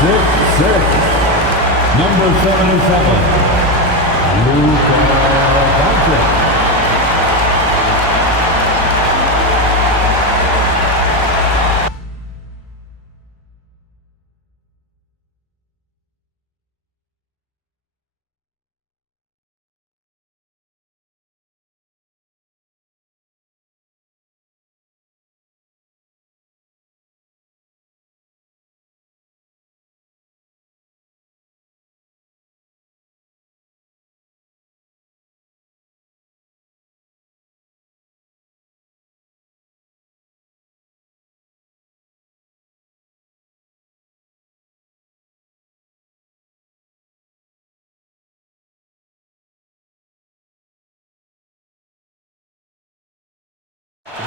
6'6", number 77, Luka Doncic.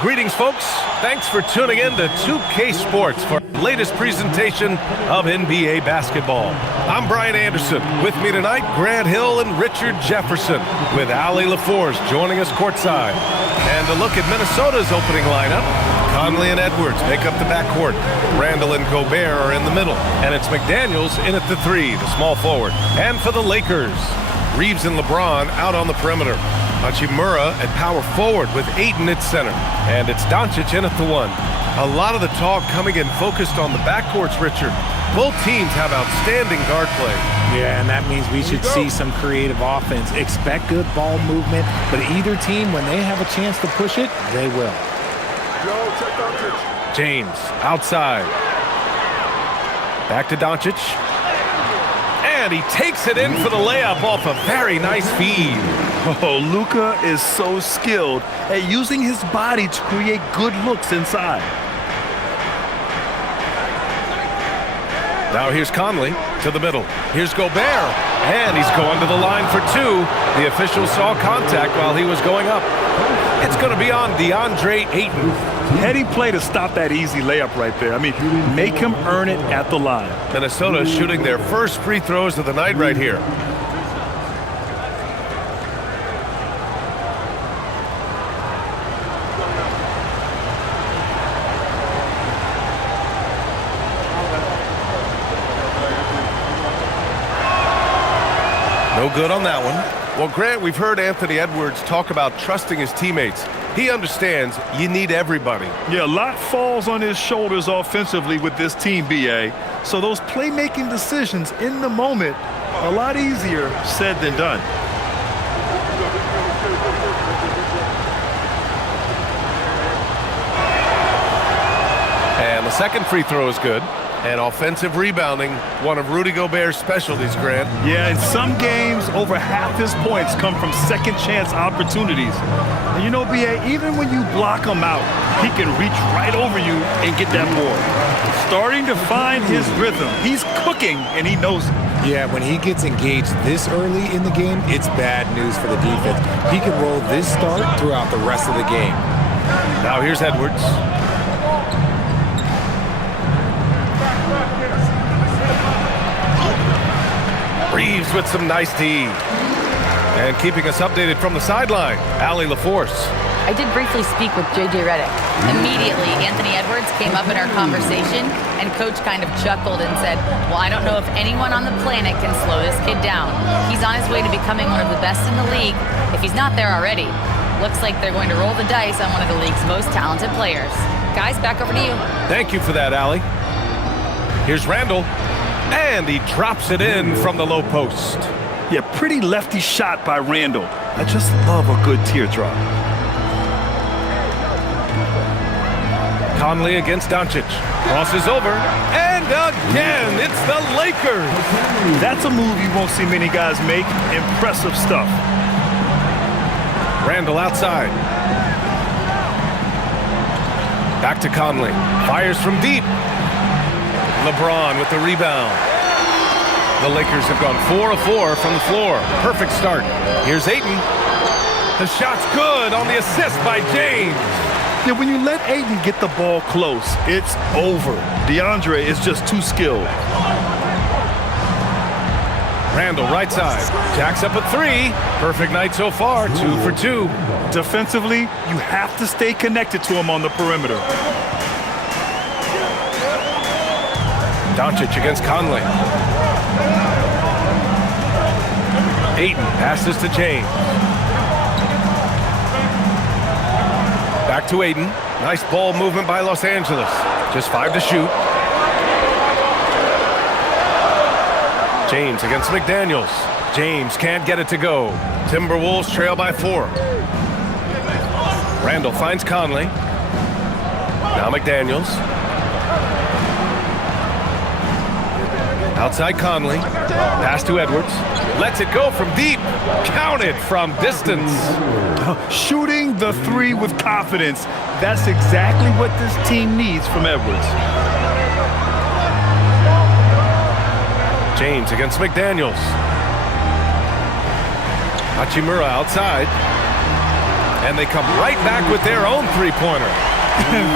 Greetings, folks. Thanks for tuning in to 2K Sports for our latest presentation of NBA basketball. I'm Brian Anderson. With me tonight, Grant Hill and Richard Jefferson, with Allie LaForce joining us courtside. And to look at Minnesota's opening lineup, Conley and Edwards make up the backcourt. Randall and Gobert are in the middle. And it's McDaniels in at the 3, the small forward. And for the Lakers, Reeves and LeBron out on the perimeter. Hachimura at power forward with Ayton at center. And it's Doncic in at the 1. A lot of the talk coming in focused on the backcourts, Richard. Both teams have outstanding guard play. Yeah, and that means we should see some creative offense. Expect good ball movement, but either team, when they have a chance to push it, they will. James outside. Back to Doncic. And he takes it in for the layup off a very nice feed. Oh, Luka is so skilled at using his body to create good looks inside. Now here's Conley to the middle. Here's Gobert. And he's going to the line for 2. The official saw contact while he was going up. It's going to be on DeAndre Ayton. Heady play to stop that easy layup right there. I mean, make him earn it at the line. Minnesota shooting their first free throws of the night right here. No good on that one. Well, Grant, we've heard Anthony Edwards talk about trusting his teammates. He understands you need everybody. Yeah, a lot falls on his shoulders offensively with this team, BA. So those playmaking decisions in the moment, a lot easier said than done. And the second free throw is good. And offensive rebounding, one of Rudy Gobert's specialties, Grant. Yeah, in some games, over half his points come from second-chance opportunities. And you know, BA, even when you block him out, he can reach right over you and get that board. Starting to find his rhythm. He's cooking, and he knows it. Yeah, when he gets engaged this early in the game, it's bad news for the defense. He can roll this start throughout the rest of the game. Now here's Edwards. Reeves with some nice D. And keeping us updated from the sideline, Allie LaForce. I did briefly speak with J.J. Redick. Immediately, Anthony Edwards came up in our conversation, and Coach kind of chuckled and said, well, I don't know if anyone on the planet can slow this kid down. He's on his way to becoming one of the best in the league, if he's not there already. Looks like they're going to roll the dice on one of the league's most talented players. Guys, back over to you. Thank you for that, Allie. Here's Randall. And he drops it in from the low post. Yeah, pretty lefty shot by Randall. I just love a good teardrop. Conley against Doncic. Crosses over. And again, it's the Lakers. That's a move you won't see many guys make. Impressive stuff. Randall outside. Back to Conley. Fires from deep. LeBron with the rebound. The Lakers have gone 4 of 4 from the floor. Perfect start. Here's Ayton. The shot's good on the assist by James. Yeah, when you let Ayton get the ball close, it's over. DeAndre is just too skilled. Randall right side. Jacks up a 3. Perfect night so far. 2 for 2. Defensively, you have to stay connected to him on the perimeter. Doncic against Conley. Ayton passes to James. Back to Ayton. Nice ball movement by Los Angeles. Just 5 to shoot. James against McDaniels. James can't get it to go. Timberwolves trail by 4. Randall finds Conley. Now McDaniels. Outside Conley. Pass to Edwards. Lets it go from deep. Counted from distance. Shooting the 3 with confidence. That's exactly what this team needs from Edwards. James against McDaniels. Hachimura outside. And they come right back with their own three-pointer.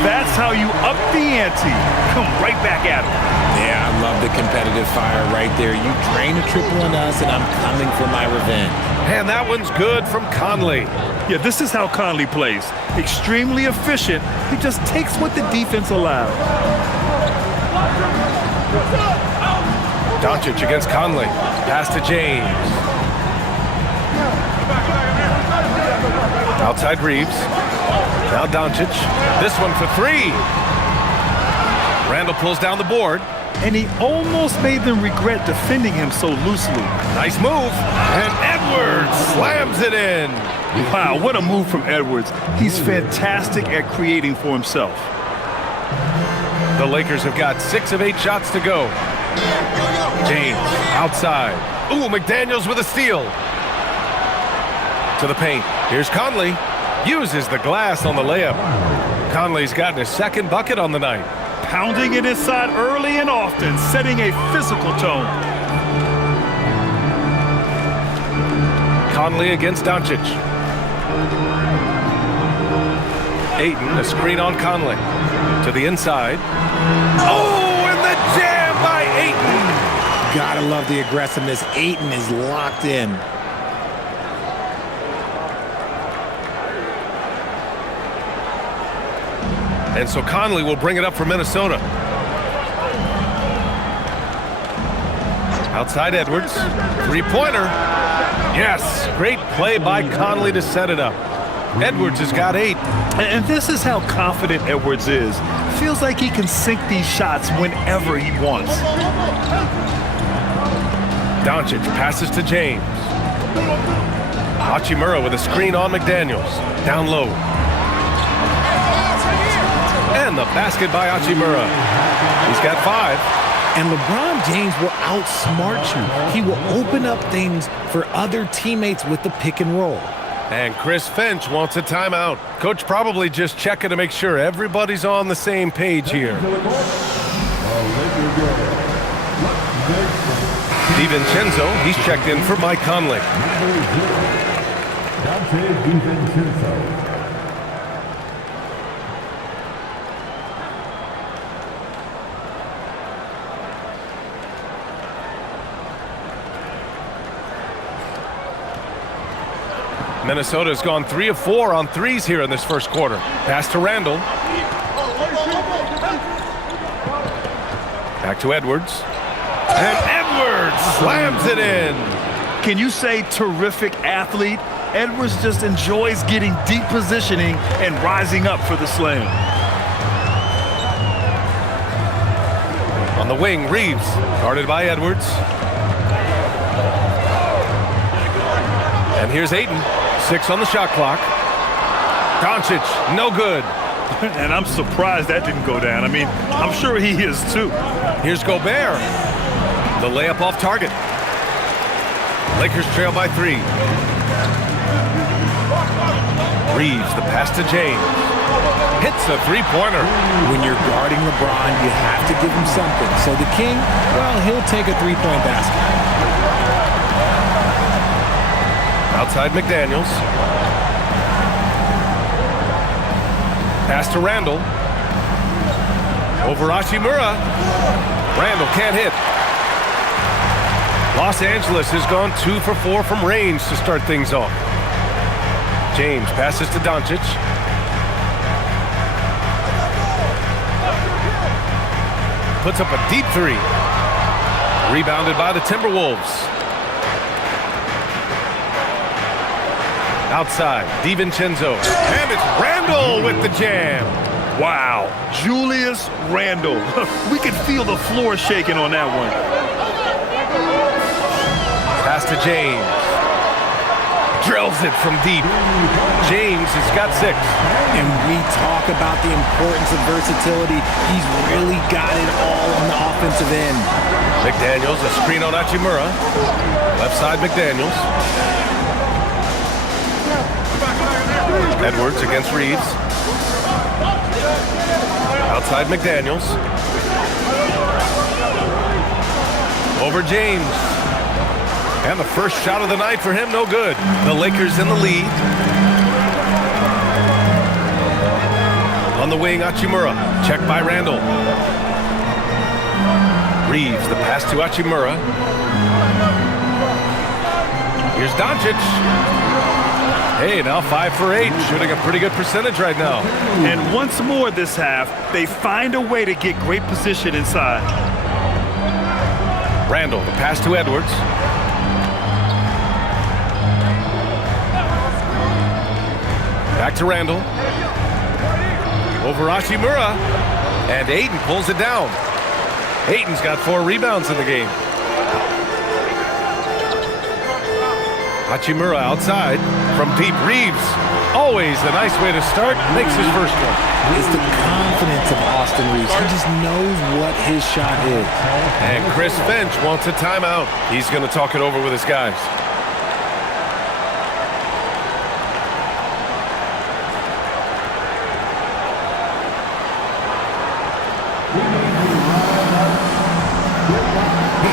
That's how you up the ante. Come right back at him. Yeah, I love the competitive fire right there. You drain a triple on us, and I'm coming for my revenge. And that one's good from Conley. Yeah, this is how Conley plays. Extremely efficient. He just takes what the defense allows. Doncic against Conley. Pass to James. Outside Reeves. Now Doncic. This one for 3. Randall pulls down the board. And he almost made them regret defending him so loosely. Nice move. And Edwards slams it in. Wow, what a move from Edwards. He's fantastic at creating for himself. The Lakers have got 6 of 8 shots to go. James outside. Ooh, McDaniels with a steal. To the paint. Here's Conley. Uses the glass on the layup. Conley's gotten his 2nd bucket on the night. Pounding it inside early and often, setting a physical tone. Conley against Doncic. Ayton, a screen on Conley. To the inside. Oh, and the jam by Ayton. Gotta love the aggressiveness. Ayton is locked in. And so Conley will bring it up for Minnesota. Outside Edwards. 3-pointer. Yes, great play by Conley to set it up. Edwards has got 8. And this is how confident Edwards is. Feels like he can sink these shots whenever he wants. Doncic passes to James. Hachimura with a screen on McDaniels. Down low. And the basket by Hachimura. He's got 5. And LeBron James will outsmart you. He will open up things for other teammates with the pick and roll. And Chris Finch wants a timeout. Coach probably just checking to make sure everybody's on the same page here. DiVincenzo, he's checked in for Mike Conley. Minnesota's gone 3 of 4 on threes here in this first quarter. Pass to Randall. Back to Edwards. And Edwards slams it in. Can you say terrific athlete? Edwards just enjoys getting deep positioning and rising up for the slam. On the wing, Reeves, guarded by Edwards. And here's Ayton. 6 on the shot clock. Doncic, no good. And I'm surprised that didn't go down. I mean, I'm sure he is too. Here's Gobert. The layup off target. Lakers trail by 3. Reeves, the pass to James. Hits a 3-pointer. When you're guarding LeBron, you have to give him something. So the King, well, he'll take a 3-point basket. Outside McDaniels. Pass to Randall. Over Hachimura. Randall can't hit. Los Angeles has gone 2 for 4 from range to start things off. James passes to Doncic. puts up a deep three. Rebounded by the Timberwolves. Outside, DiVincenzo. And it's Randle with the jam. Wow, Julius Randle. We could feel the floor shaking on that one. Pass to James. Drills it from deep. James has got 6. And we talk about the importance of versatility. He's really got it all on the offensive end. McDaniels, a screen on Hachimura. Left side, McDaniels. Edwards against Reeves. Outside McDaniels. Over James. And the first shot of the night for him, no good. The Lakers in the lead. On the wing, Hachimura. Checked by Randle. Reeves, the pass to Hachimura. Here's Doncic. Hey, now 5 for 8, shooting a pretty good percentage right now. And once more this half, they find a way to get great position inside. Randle, the pass to Edwards. Back to Randle. Over Hachimura. And Ayton pulls it down. Ayton's got 4 rebounds in the game. Hachimura outside from deep. Reeves, always a nice way to start, makes his first one. It's the confidence of Austin Reeves. He just knows what his shot is. And Chris Finch wants a timeout. He's going to talk it over with his guys.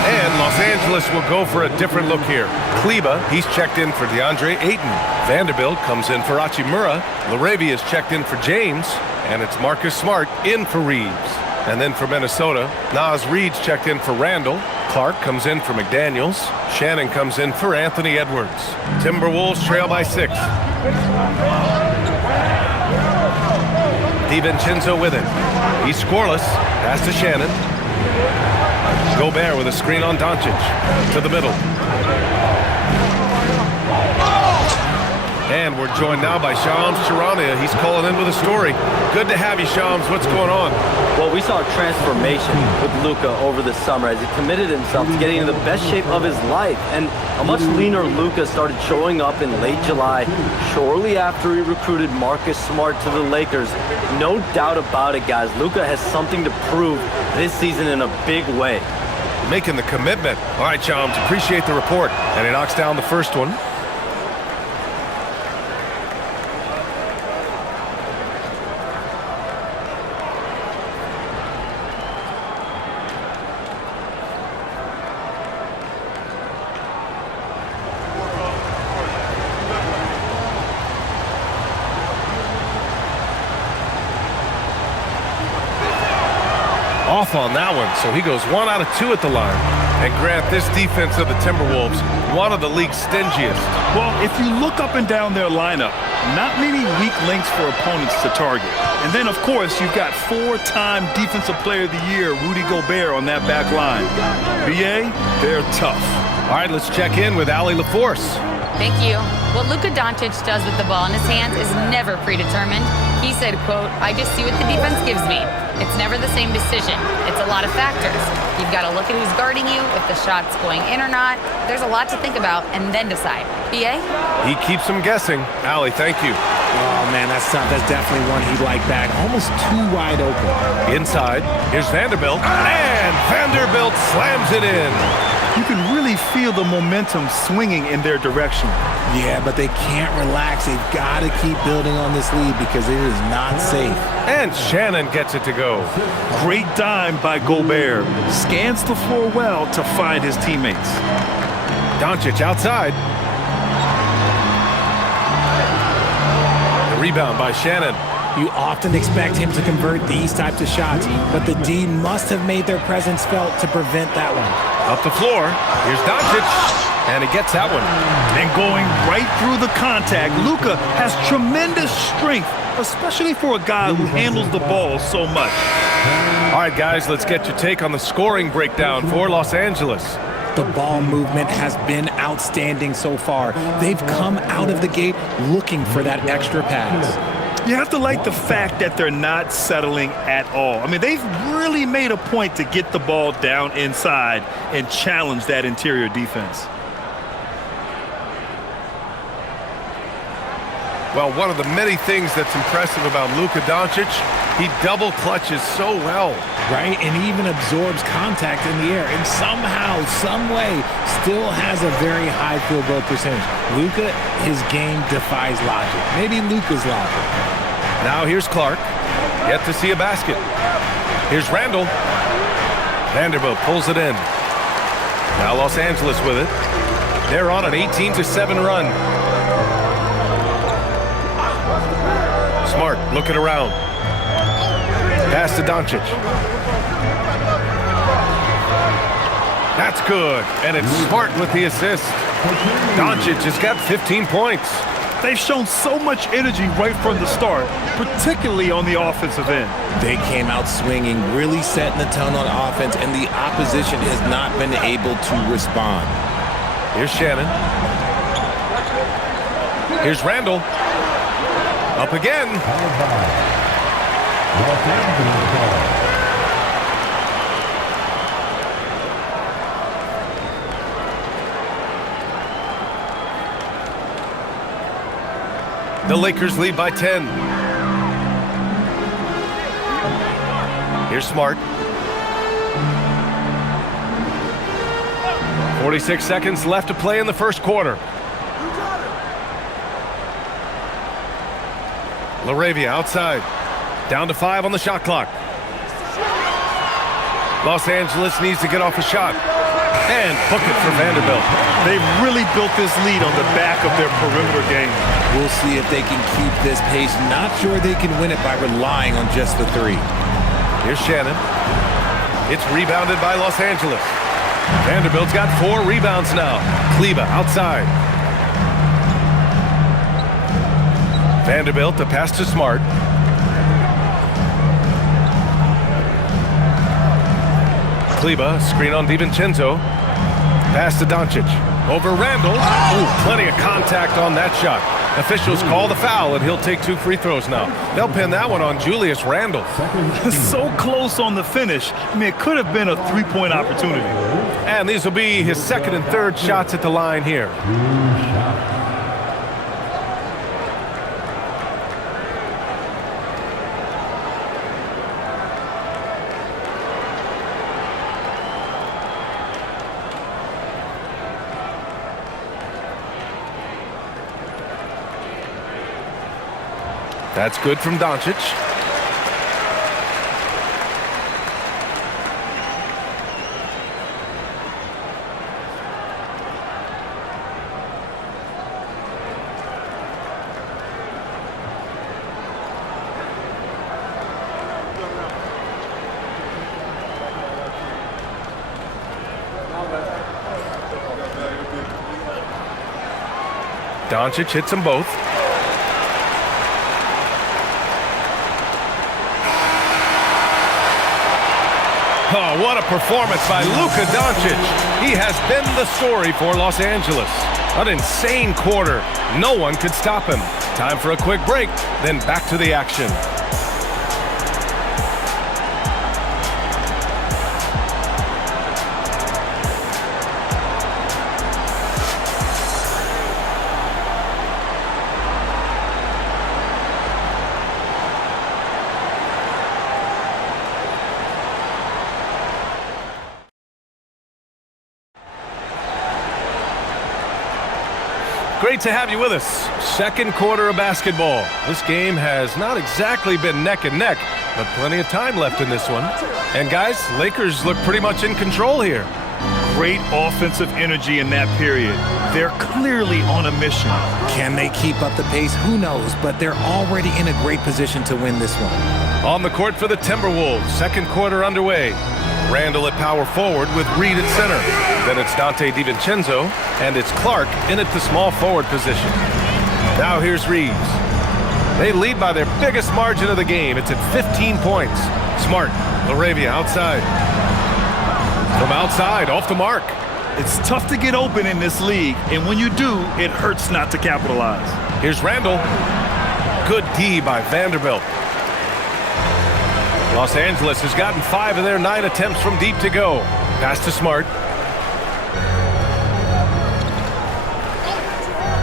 And Los Angeles will go for a different look here. Kleba, he's checked in for DeAndre Ayton. Vanderbilt comes in for Hachimura. Laravia's checked in for James. And it's Marcus Smart in for Reeves. And then for Minnesota, Naz Reid's checked in for Randle. Clark comes in for McDaniels. Shannon comes in for Anthony Edwards. Timberwolves trail by 6. DiVincenzo with it. He's scoreless. Pass to Shannon. Gobert with a screen on Doncic. To the middle. And we're joined now by Shams Charania. He's calling in with a story. Good to have you, Shams. What's going on? Well, we saw a transformation with Luka over the summer as he committed himself to getting in the best shape of his life. And a much leaner Luka started showing up in late July, shortly after he recruited Marcus Smart to the Lakers. No doubt about it, guys. Luka has something to prove this season in a big way. Making the commitment. All right, Shams, appreciate the report. And he knocks down the first one. Off on that one, so he goes 1 out of 2 at the line. And Grant, this defense of the Timberwolves, one of the league's stingiest. Well, if you look up and down their lineup, not many weak links for opponents to target. And then, of course, you've got 4-time Defensive Player of the Year, Rudy Gobert, on that back line. BA, they're tough. All right, let's check in with Allie LaForce. Thank you. What Luka Doncic does with the ball in his hands is never predetermined. He said, quote, "I just see what the defense gives me. It's never the same decision. It's a lot of factors. You've got to look at who's guarding you, if the shot's going in or not. There's a lot to think about and then decide." BA? He keeps them guessing. Allie, thank you. Oh, man, that's definitely one he'd like back. Almost too wide open. Inside, here's Vanderbilt. And Vanderbilt slams it in. You can really feel the momentum swinging in their direction. Yeah, but they can't relax. They've got to keep building on this lead because it is not safe. And Shannon gets it to go. Great dime by Gobert. Scans the floor well to find his teammates. Doncic outside. The rebound by Shannon. You often expect him to convert these types of shots, but the D must have made their presence felt to prevent that one. Up the floor. Here's Doncic. And he gets that one. And going right through the contact, Luka has tremendous strength especially for a guy who handles the ball so much. All right, guys, let's get your take on the scoring breakdown for Los Angeles. The ball movement has been outstanding so far. They've come out of the gate looking for that extra pass. You have to like the fact that they're not settling at all. I mean, they've really made a point to get the ball down inside and challenge that interior defense. Well, one of the many things that's impressive about Luka Doncic, he double clutches so well. Right, and even absorbs contact in the air, and somehow, some way, still has a very high field goal percentage. Luka, his game defies logic. Maybe Luka's logic. Now here's Clark. Yet to see a basket. Here's Randall. Vanderbilt pulls it in. Now Los Angeles with it. They're on an 18-7 run. Smart looking around. Pass to Doncic. That's good, and it's Smart with the assist. Doncic has got 15 points. They've shown so much energy right from the start, particularly on the offensive end. They came out swinging, really setting the tone on offense, and the opposition has not been able to respond. Here's Shannon. Here's Randall. Up again. The Lakers lead by 10. Here's Smart. 46 seconds left to play in the first quarter. LaRavia outside. Down to 5 on the shot clock. Los Angeles needs to get off a shot. And book it for Vanderbilt. They've really built this lead on the back of their perimeter game. We'll see if they can keep this pace. Not sure they can win it by relying on just the three. Here's Shannon. It's rebounded by Los Angeles. Vanderbilt's got 4 rebounds now. Kleba outside. Vanderbilt, the pass to Smart. Kleba, screen on DiVincenzo. Pass to Doncic. Over Randall. Ooh, plenty of contact on that shot. Officials call the foul, and he'll take 2 free throws now. They'll pin that one on Julius Randle. So close on the finish. I mean, it could have been a 3-point opportunity. And these will be his second and third shots at the line here. That's good from Doncic. Doncic hits them both. Oh, what a performance by Luka Doncic. He has been the story for Los Angeles. An insane quarter. No one could stop him. Time for a quick break, then back to the action. Great to have you with us. Second quarter of basketball. This game has not exactly been neck and neck, but plenty of time left in this one. And guys, Lakers look pretty much in control here. Great offensive energy in that period. They're clearly on a mission. Can they keep up the pace? Who knows, but they're already in a great position to win this one. On the court for the Timberwolves, second quarter underway. Randall at power forward with Reed at center. Then it's Dante DiVincenzo, and it's Clark in at the small forward position. Now here's Reeves. They lead by their biggest margin of the game. It's at 15 points. Smart, Laravia outside. From outside, off the mark. It's tough to get open in this league, and when you do, it hurts not to capitalize. Here's Randall. Good D by Vanderbilt. Los Angeles has gotten 5 of their 9 attempts from deep to go. Pass to Smart.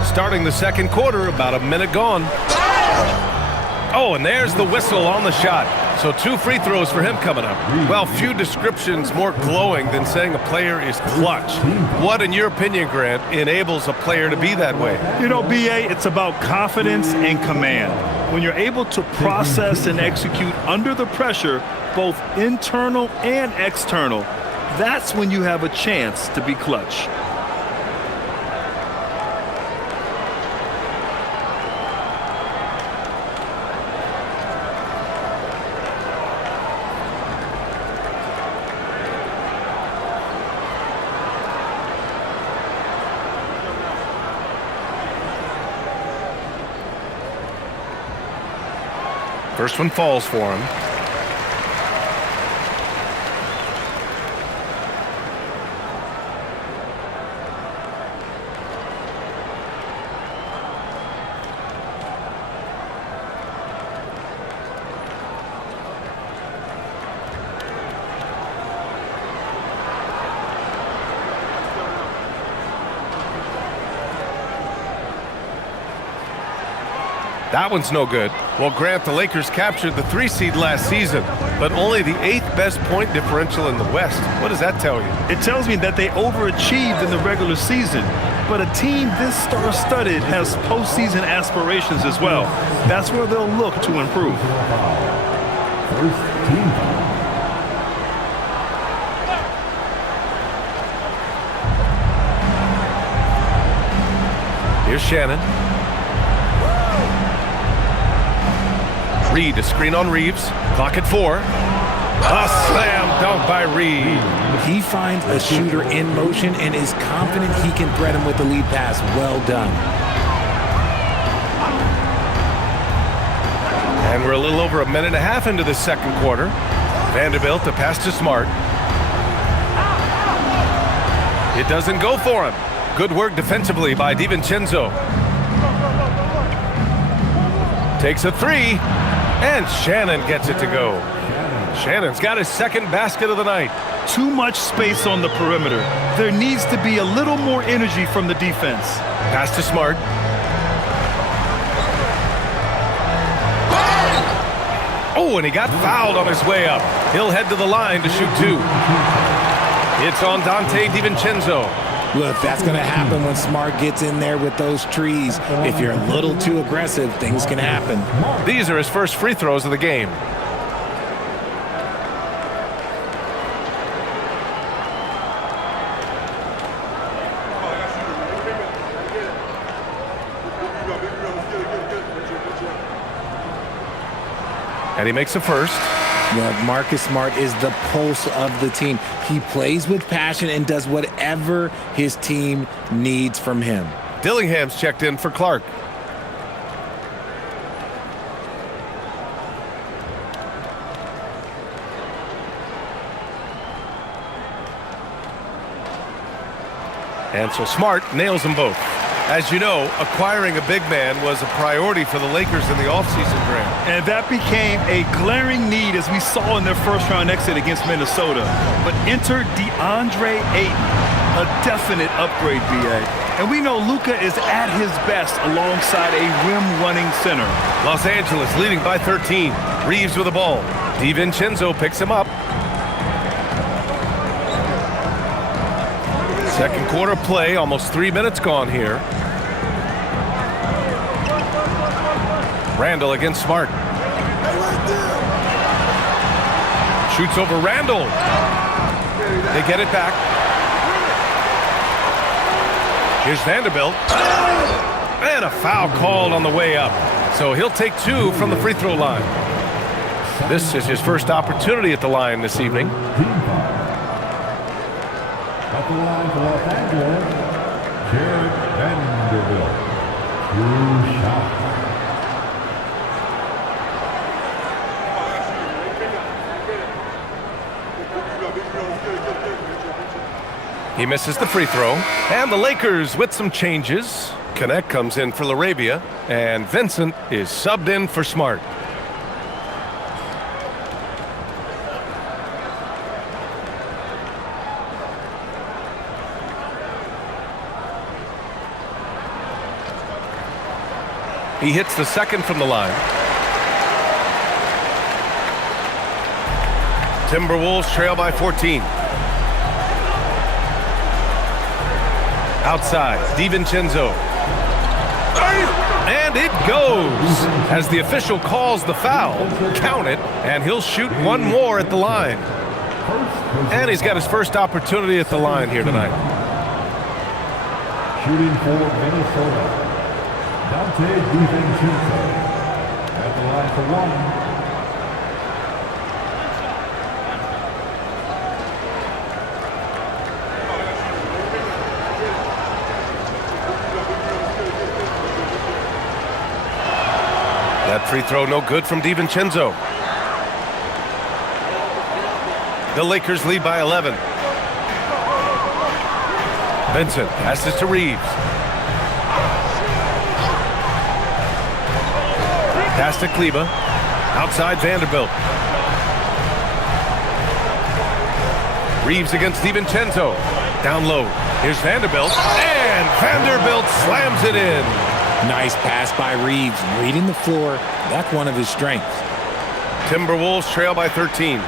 Starting the second quarter, about a minute gone. Oh, and there's the whistle on the shot. So 2 free throws for him coming up. Well, few descriptions more glowing than saying a player is clutch. What, in your opinion, Grant, enables a player to be that way? You know, BA, it's about confidence and command. When you're able to process and execute under the pressure, both internal and external, that's when you have a chance to be clutch. First one falls for him. That one's no good. Well, Grant, the Lakers captured the 3 seed last season, but only the 8th best point differential in the West. What does that tell you? It tells me that they overachieved in the regular season, but a team this star-studded has postseason aspirations as well. That's where they'll look to improve. First team foul. Here's Shannon. Reed, a screen on Reeves. Clock at 4. A slam dunk by Reed. He finds a shooter in motion and is confident he can thread him with the lead pass. Well done. And we're a little over a minute and a half into the second quarter. Vanderbilt, a pass to Smart. It doesn't go for him. Good work defensively by DiVincenzo. Takes a 3. And Shannon gets it to go. Shannon's got his second basket of the night. Too much space on the perimeter. There needs to be a little more energy from the defense. Pass to Smart. Oh, and he got fouled on his way up. He'll head to the line to shoot 2. It's on Dante DiVincenzo. Look, that's going to happen when Smart gets in there with those trees. If you're a little too aggressive, things can happen. These are his first free throws of the game. And he makes a first. Look, Marcus Smart is the pulse of the team. He plays with passion and does whatever his team needs from him. Dillingham's checked in for Clark. And so Smart nails them both. As you know, acquiring a big man was a priority for the Lakers in the offseason, Grant. And that became a glaring need as we saw in their first-round exit against Minnesota. But enter DeAndre Ayton, a definite upgrade, BA. And we know Luka is at his best alongside a rim-running center. Los Angeles leading by 13. Reeves with the ball. DiVincenzo picks him up. Second quarter play, almost 3 minutes gone here. Randall against Smart. Shoots over Randall. They get it back. Here's Vanderbilt. And a foul called on the way up. So he'll take 2 from the free throw line. This is his first opportunity at the line this evening. At the line for Los Angeles, Jared Vanderbilt. 2 shots. He misses the free throw. And the Lakers with some changes. Connect comes in for Laravia, and Vincent is subbed in for Smart. He hits the second from the line. Timberwolves trail by 14. Outside, DiVincenzo. And it goes as the official calls the foul. Count it, and he'll shoot one more at the line. And he's got his first opportunity at the line here tonight. Shooting for Minnesota, Dante DiVincenzo at the line for one. That free throw no good from DiVincenzo. The Lakers lead by 11. Vincent passes to Reeves. Pass to Kleba. Outside Vanderbilt. Reeves against DiVincenzo. Down low. Here's Vanderbilt. And Vanderbilt slams it in. Nice pass by Reeves. Reading the floor. That's one of his strengths. Timberwolves trail by 13.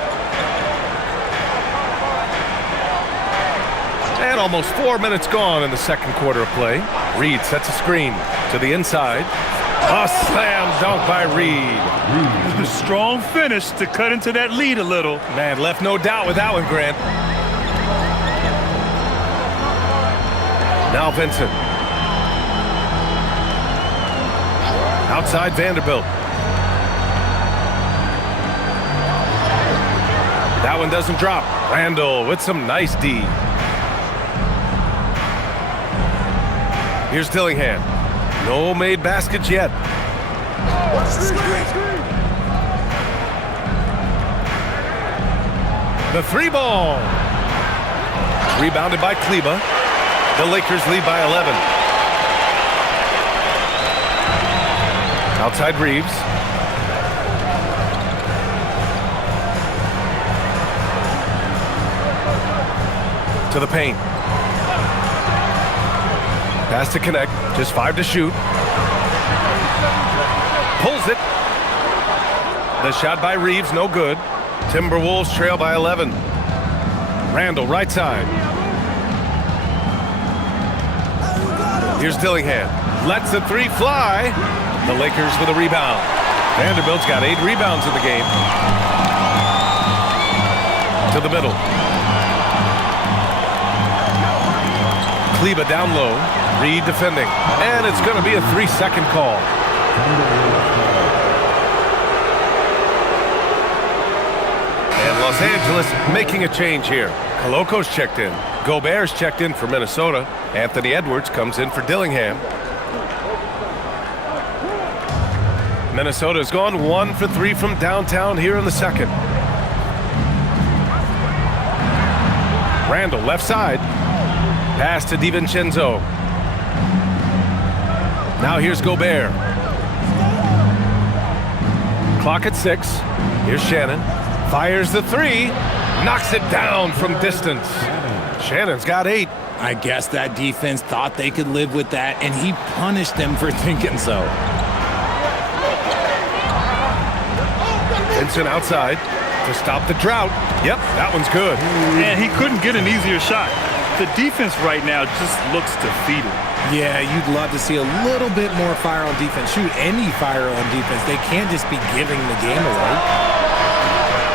And almost 4 minutes gone in the second quarter of play. Reed sets a screen to the inside. A slam dunk by Reed. Strong finish to cut into that lead a little. Man, left no doubt with that one, Grant. Now Vincent. Outside Vanderbilt. That one doesn't drop. Randall with some nice D. Here's Dillingham. No made baskets yet. The three ball. Rebounded by Kleba. The Lakers lead by 11. Outside Reeves. To the paint. Pass to Connect. Just 5 to shoot. Pulls it. The shot by Reeves, no good. Timberwolves trail by 11. Randall, right side. Here's Dillingham. Lets the three fly. The Lakers with a rebound. Vanderbilt's got 8 rebounds in the game. To the middle. Kleba down low. Reed defending. And it's going to be a 3-second call. And Los Angeles making a change here. Coloco's checked in. Gobert's checked in for Minnesota. Anthony Edwards comes in for Dillingham. Minnesota's gone 1 for 3 from downtown here in the second. Randall left side. Pass to DiVincenzo. Now here's Gobert. Clock at 6. Here's Shannon. Fires the three. Knocks it down from distance. Shannon's got 8. I guess that defense thought they could live with that, and he punished them for thinking so. Vincent outside to stop the drought. Yep, that one's good. And he couldn't get an easier shot. The defense right now just looks defeated. Yeah, you'd love to see a little bit more fire on defense. Shoot, any fire on defense. They can't just be giving the game away.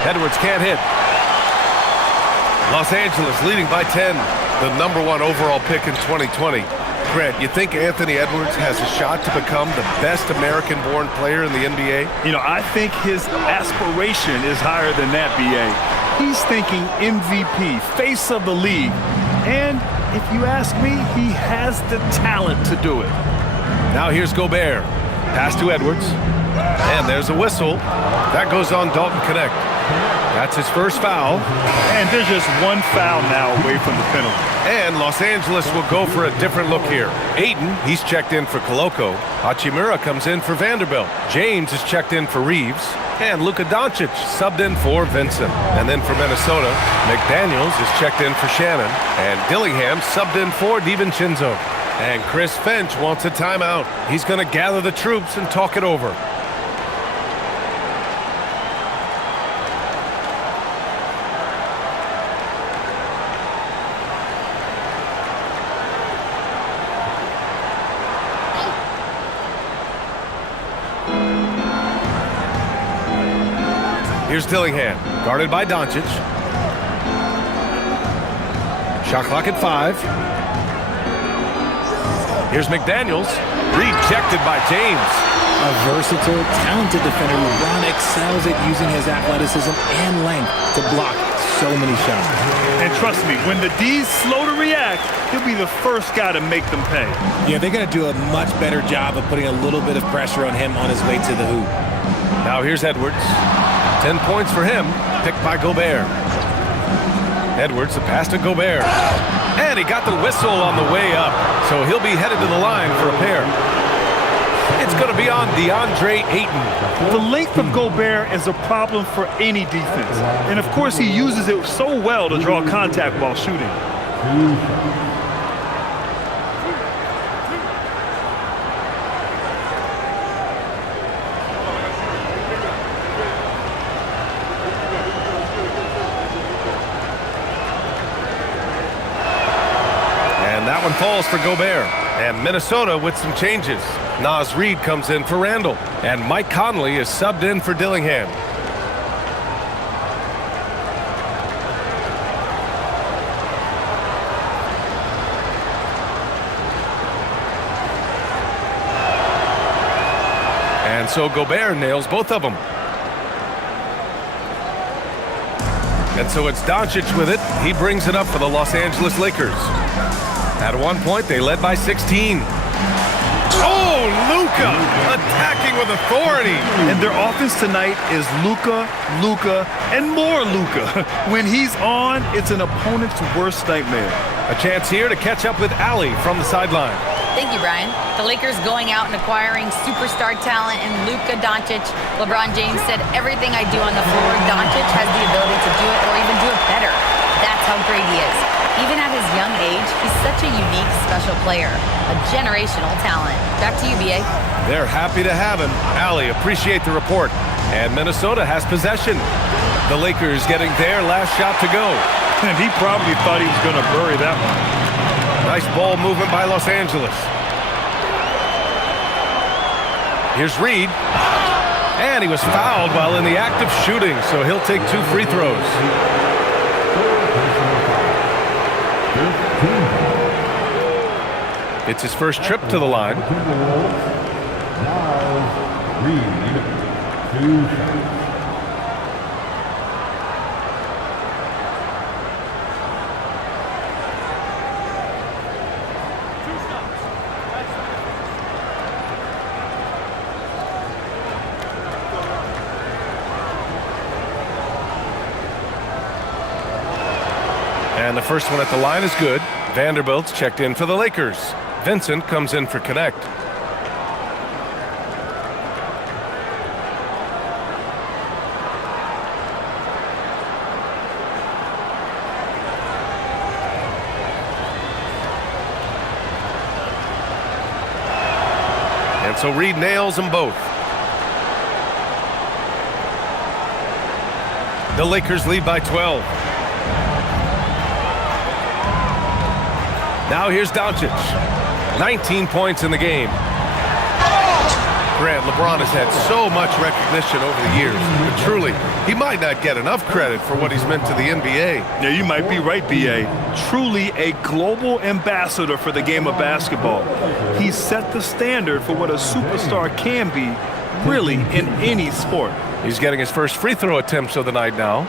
Edwards can't hit. Los Angeles leading by 10. The #1 overall pick in 2020. Grant, you think Anthony Edwards has a shot to become the best American-born player in the NBA? You know, I think his aspiration is higher than that, B.A. He's thinking MVP, face of the league. And if you ask me, he has the talent to do it. Now here's Gobert. Pass to Edwards. And there's a whistle. That goes on Dalton Connect. That's his first foul. And there's just one foul now away from the penalty. And Los Angeles will go for a different look here. Ayton, he's checked in for Koloko. Hachimura comes in for Vanderbilt. James is checked in for Reeves. And Luka Doncic subbed in for Vincent. And then for Minnesota, McDaniels is checked in for Shannon. And Dillingham subbed in for DiVincenzo. And Chris Finch wants a timeout. He's going to gather the troops and talk it over. Here's Dillingham, guarded by Doncic. Shot clock at 5. Here's McDaniels, rejected by James. A versatile, talented defender. LeBron excels at using his athleticism and length to block so many shots. And trust me, when the D's slow to react, he'll be the first guy to make them pay. Yeah, they're going to do a much better job of putting a little bit of pressure on him on his way to the hoop. Now here's Edwards. 10 points for him, picked by Gobert. Edwards, the pass to Gobert. And he got the whistle on the way up, so he'll be headed to the line for a pair. It's going to be on DeAndre Ayton. The length of Gobert is a problem for any defense. And of course, he uses it so well to draw contact while shooting. That one falls for Gobert. And Minnesota with some changes. Naz Reid comes in for Randall. And Mike Conley is subbed in for Dillingham. And so Gobert nails both of them. And so it's Doncic with it. He brings it up for the Los Angeles Lakers. At one point, they led by 16. Oh, Luka attacking with authority. And their offense tonight is Luka, and more Luka. When he's on, it's an opponent's worst nightmare. A chance here to catch up with Allie from the sideline. Thank you, Brian. The Lakers going out and acquiring superstar talent in Luka Doncic. LeBron James said, everything I do on the floor, Doncic has the ability to do it or even do it better. That's how great he is. Even at his young age, he's such a unique, special player. A generational talent. Back to you, B.A. They're happy to have him. Allie, appreciate the report. And Minnesota has possession. The Lakers getting their last shot to go. And he probably thought he was going to bury that one. Nice ball movement by Los Angeles. Here's Reid. And he was fouled while in the act of shooting, so he'll take 2 free throws. It's his first trip to the line. And the first one at the line is good. Vanderbilt's checked in for the Lakers. Vincent comes in for Connect. And so Reid nails them both. The Lakers lead by 12. Now here's Doncic. 19 points in the game. Grant, LeBron has had so much recognition over the years, but truly, he might not get enough credit for what he's meant to the NBA. Yeah, you might be right, B.A. Truly a global ambassador for the game of basketball. He set the standard for what a superstar can be, really, in any sport. He's getting his first free throw attempts of the night now.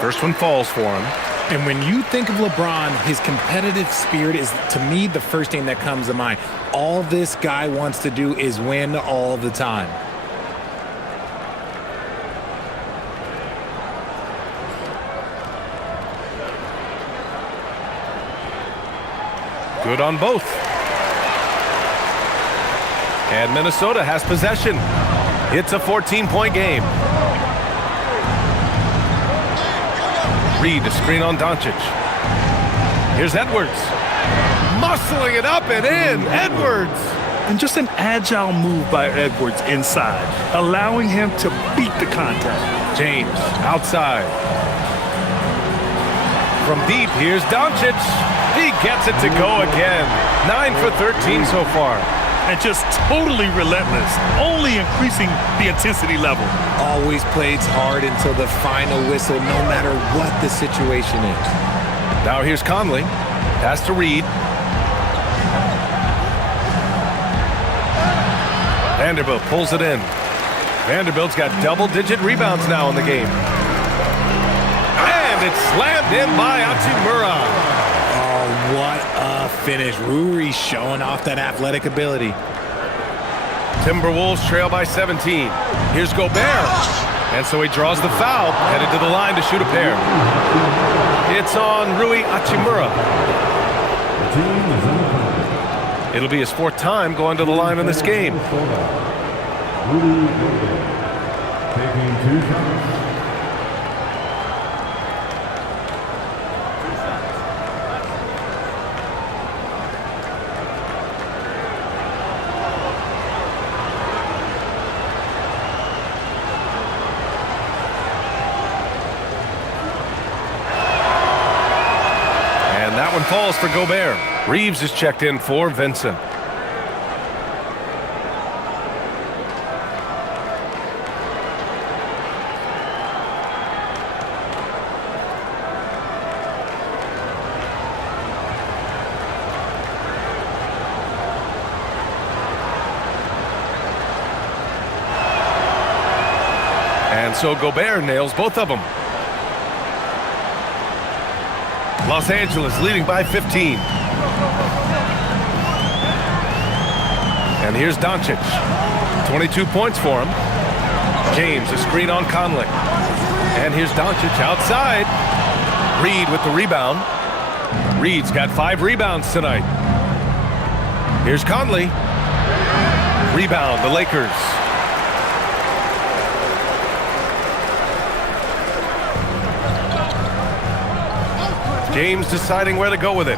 First one falls for him. And when you think of LeBron, his competitive spirit is, to me, the first thing that comes to mind. All this guy wants to do is win all the time. Good on both. And Minnesota has possession. It's a 14-point game. Reed to screen on Doncic. Here's Edwards. Muscling it up and in. Edwards. And just an agile move by Edwards inside, allowing him to beat the contact. James outside. From deep, here's Doncic. He gets it to go again. 9 for 13 so far. And just totally relentless, only increasing the intensity level. Always plays hard until the final whistle, no matter what the situation is. Now here's Conley. Pass to Reed. Vanderbilt pulls it in. Vanderbilt's got double-digit rebounds now in the game. And it's slammed in by Hachimura. Oh, what a finish. Rui showing off that athletic ability. Timberwolves trail by 17. Here's Gobert. And so he draws the foul, headed to the line to shoot a pair. It's on Rui Hachimura. It'll be his 4th time going to the line in this game. Taking 2 shots. That one falls for Gobert. Reeves is checked in for Vincent. And so Gobert nails both of them. Los Angeles leading by 15. And here's Doncic. 22 points for him. James, a screen on Conley. And here's Doncic outside. Reed with the rebound. Reed's got 5 rebounds tonight. Here's Conley. Rebound, the Lakers. James deciding where to go with it.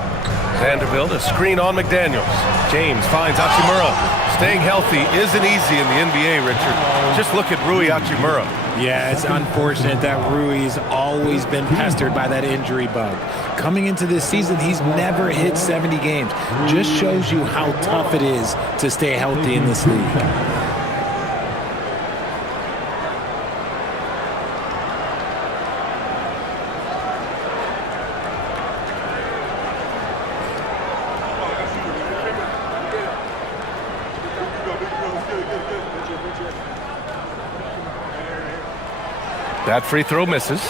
Vanderbilt, a screen on McDaniels. James finds Hachimura. Staying healthy isn't easy in the NBA, Richard. Just look at Rui Hachimura. Yeah, it's unfortunate that Rui's always been pestered by that injury bug. Coming into this season, he's never hit 70 games. Just shows you how tough it is to stay healthy in this league. That free throw misses.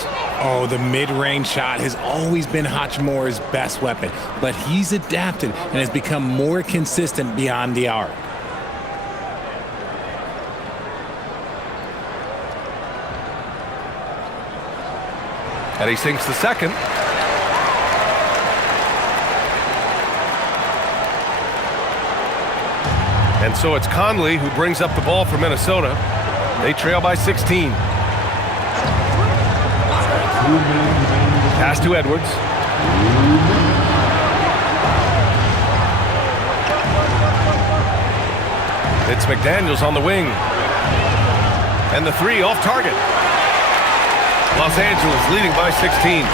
Oh, the mid-range shot has always been Hachimura's best weapon, but he's adapted and has become more consistent beyond the arc. And he sinks the second. And so it's Conley who brings up the ball for Minnesota. They trail by 16. Pass to Edwards. It's McDaniels on the wing. And the 3 off target. Los Angeles leading by 16.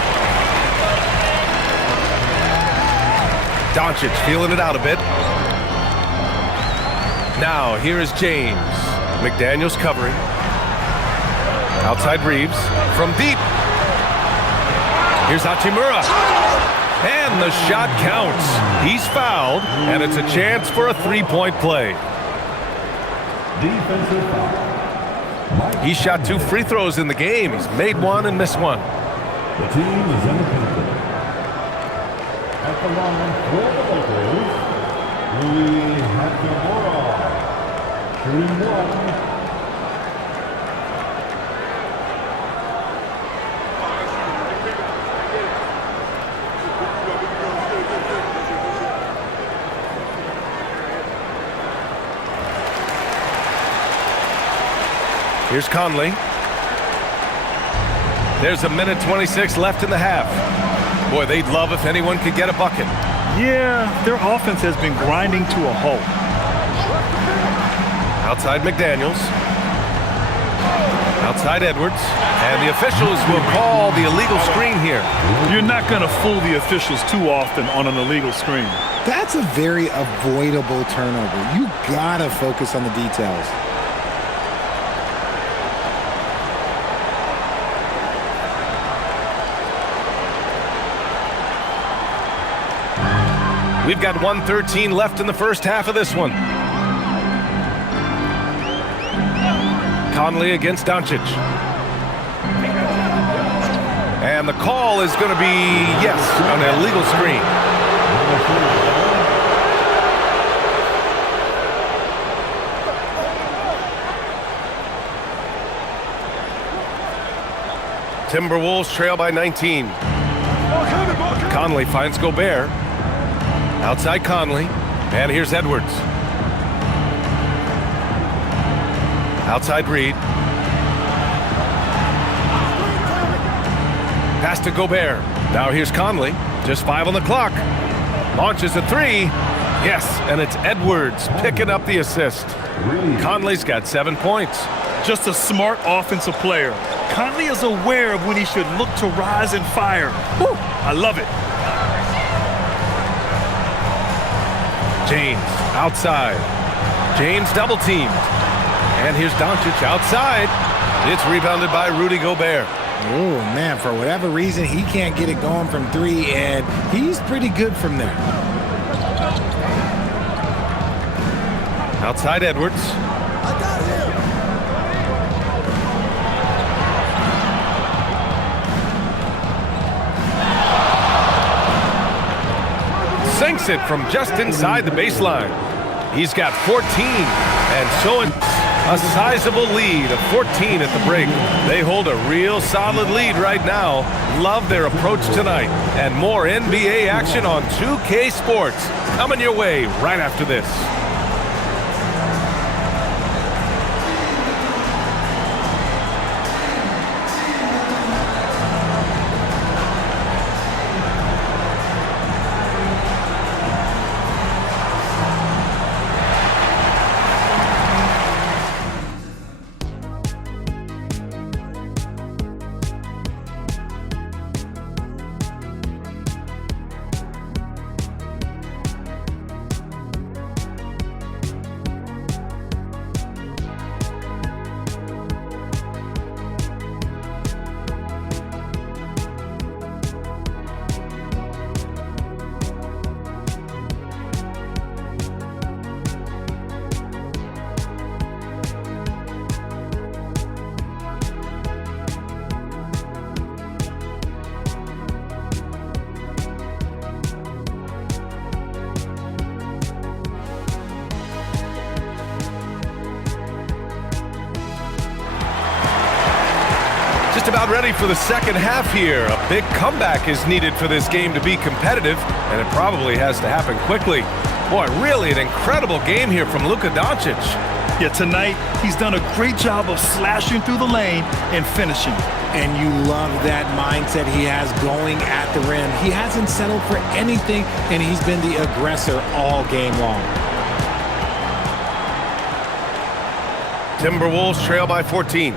Doncic feeling it out a bit. Now here is James. McDaniels covering. Outside Reeves. From deep. Here's Hachimura. And the shot counts. He's fouled, and it's a chance for a 3-point play. Defensive foul. He shot 2 free throws in the game. He's made 1 and missed 1. The team is in the penalty. At the line for the Lakers, Rui Hachimura. Shooting 1. Here's Conley. There's a minute 26 left in the half. Boy, they'd love if anyone could get a bucket. Yeah, their offense has been grinding to a halt. Outside McDaniels. Outside Edwards. And the officials will call the illegal screen here. You're not going to fool the officials too often on an illegal screen. That's a very avoidable turnover. You gotta focus on the details. We've got 1:13 left in the first half of this one. Conley against Doncic. And the call is going to be, yes, an illegal screen. Timberwolves trail by 19. Conley finds Gobert. Outside Conley, and here's Edwards. Outside Reed. Pass to Gobert. Now here's Conley. Just 5 on the clock. Launches a 3. Yes, and it's Edwards picking up the assist. Conley's got 7 points. Just a smart offensive player. Conley is aware of when he should look to rise and fire. Woo, I love it. James outside. James double teamed. And here's Doncic outside. It's rebounded by Rudy Gobert. Oh, man, for whatever reason, he can't get it going from 3, and he's pretty good from there. Outside Edwards. Sinks it from just inside the baseline. He's got 14, and so it's a sizable lead of 14 at the break. They hold a real solid lead right now. Love their approach tonight. And more NBA action on 2K Sports coming your way right after this. Just about ready for the second half here. A big comeback is needed for this game to be competitive, and it probably has to happen quickly. Boy, really an incredible game here from Luka Doncic. Yeah, tonight he's done a great job of slashing through the lane and finishing. And you love that mindset he has going at the rim. He hasn't settled for anything, and he's been the aggressor all game long. Timberwolves trail by 14.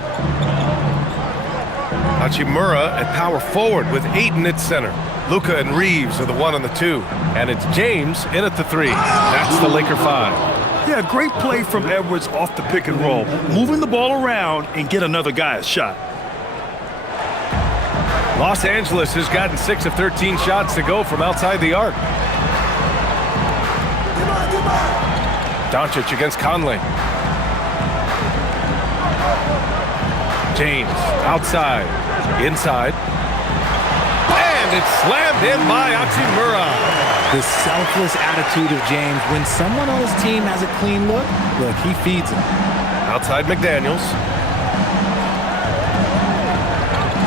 Hachimura at power forward with Ayton at center. Luka and Reeves are the 1 and the 2. And it's James in at the 3. That's the Laker 5. Yeah, great play from Edwards off the pick and roll. Moving the ball around and get another guy a shot. Los Angeles has gotten 6 of 13 shots to go from outside the arc. Doncic against Conley. James outside, inside, and And it's slammed in by Hachimura. The selfless attitude of James. When someone on his team has a clean look, he feeds him. Outside McDaniels.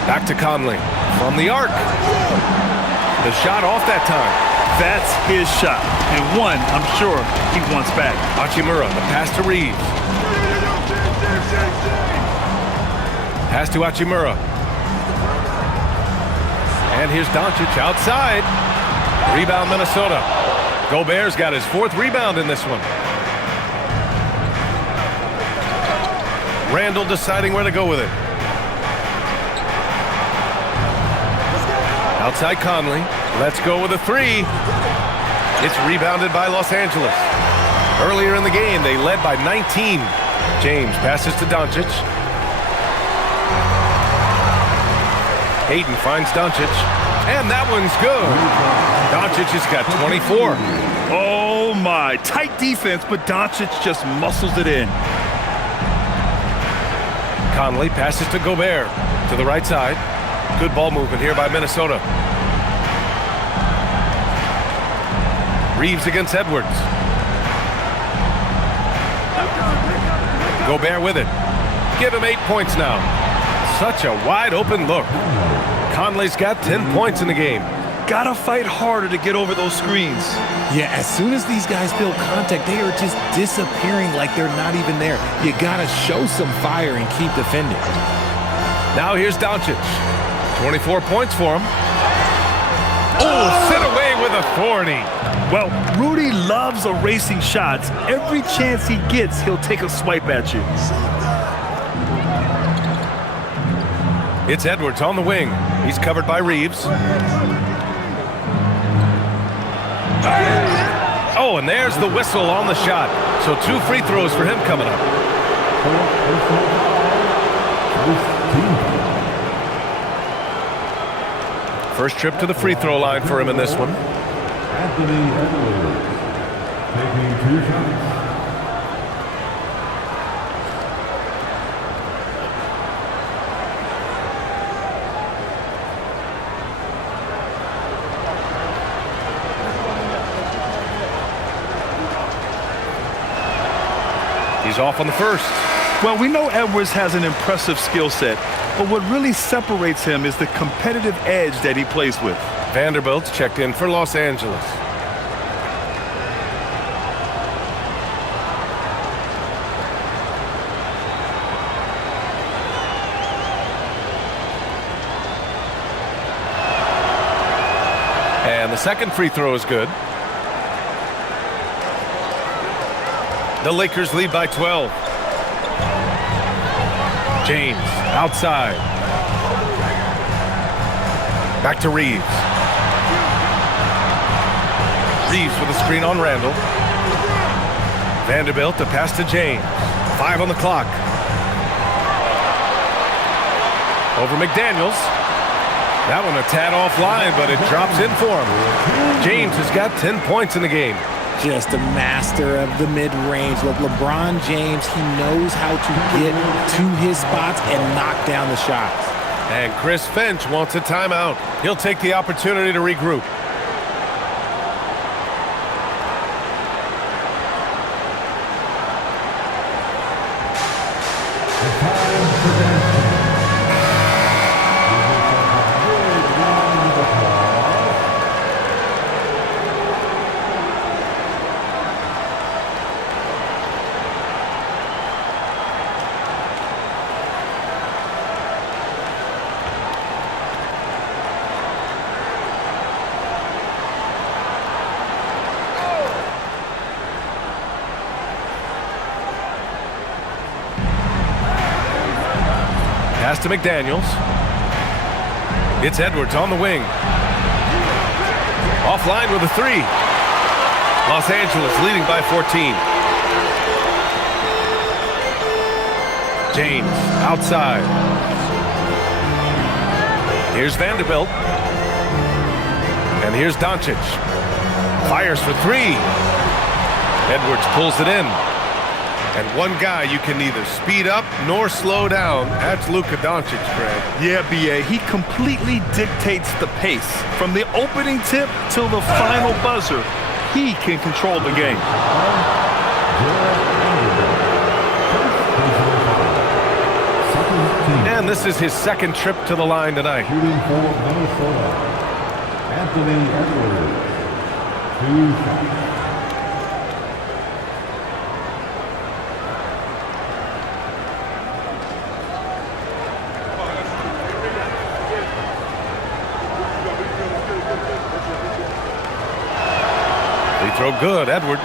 Back to Conley. From the arc. The shot off that time. That's his shot. And one, I'm sure, he wants back. Hachimura, the pass to Reeves. Pass to Hachimura. And here's Doncic outside. Rebound Minnesota. Gobert's got his 4th rebound in this one. Randall deciding where to go with it. Outside Conley. Let's go with a 3. It's rebounded by Los Angeles. Earlier in the game, they led by 19. James passes to Doncic. Hayden finds Doncic. And that one's good. Doncic has got 24. Oh, my. Tight defense, but Doncic just muscles it in. Conley passes to Gobert. To the right side. Good ball movement here by Minnesota. Reeves against Edwards. Gobert with it. Give him 8 points now. Such a wide open look. Conley's got 10 points in the game. Gotta fight harder to get over those screens. Yeah, as soon as these guys feel contact, they are just disappearing like they're not even there. You gotta show some fire and keep defending. Now here's Doncic. 24 points for him. Oh, sit away with authority. Well, Rudy loves erasing shots. Every chance he gets, he'll take a swipe at you. It's Edwards on the wing. He's covered by Reeves. Oh, and there's the whistle on the shot. So 2 free throws for him coming up. First trip to the free throw line for him in this one. Anthony Edwards taking 2 shots. He's off on the first. Well, we know Edwards has an impressive skill set, but what really separates him is the competitive edge that he plays with. Vanderbilt's checked in for Los Angeles. And the second free throw is good. The Lakers lead by 12. James outside. Back to Reeves. Reeves with a screen on Randall. Vanderbilt to pass to James. 5 on the clock. Over McDaniels. That one a tad offline, but it drops in for him. James has got 10 points in the game. Just a master of the mid-range. With LeBron James, he knows how to get to his spots and knock down the shots. And Chris Finch wants a timeout. He'll take the opportunity to regroup. Pass to McDaniels. It's Edwards on the wing. Offline with a 3. Los Angeles leading by 14. James outside. Here's Vanderbilt. And here's Doncic. Fires for 3. Edwards pulls it in. And one guy you can neither speed up nor slow down. That's Luka Doncic, Greg. Yeah, B.A., he completely dictates the pace. From the opening tip till the final buzzer, he can control the game. And this is his second trip to the line tonight. Shooting for Minnesota, Anthony Edwards. 2 shots. Throw good, Edwards.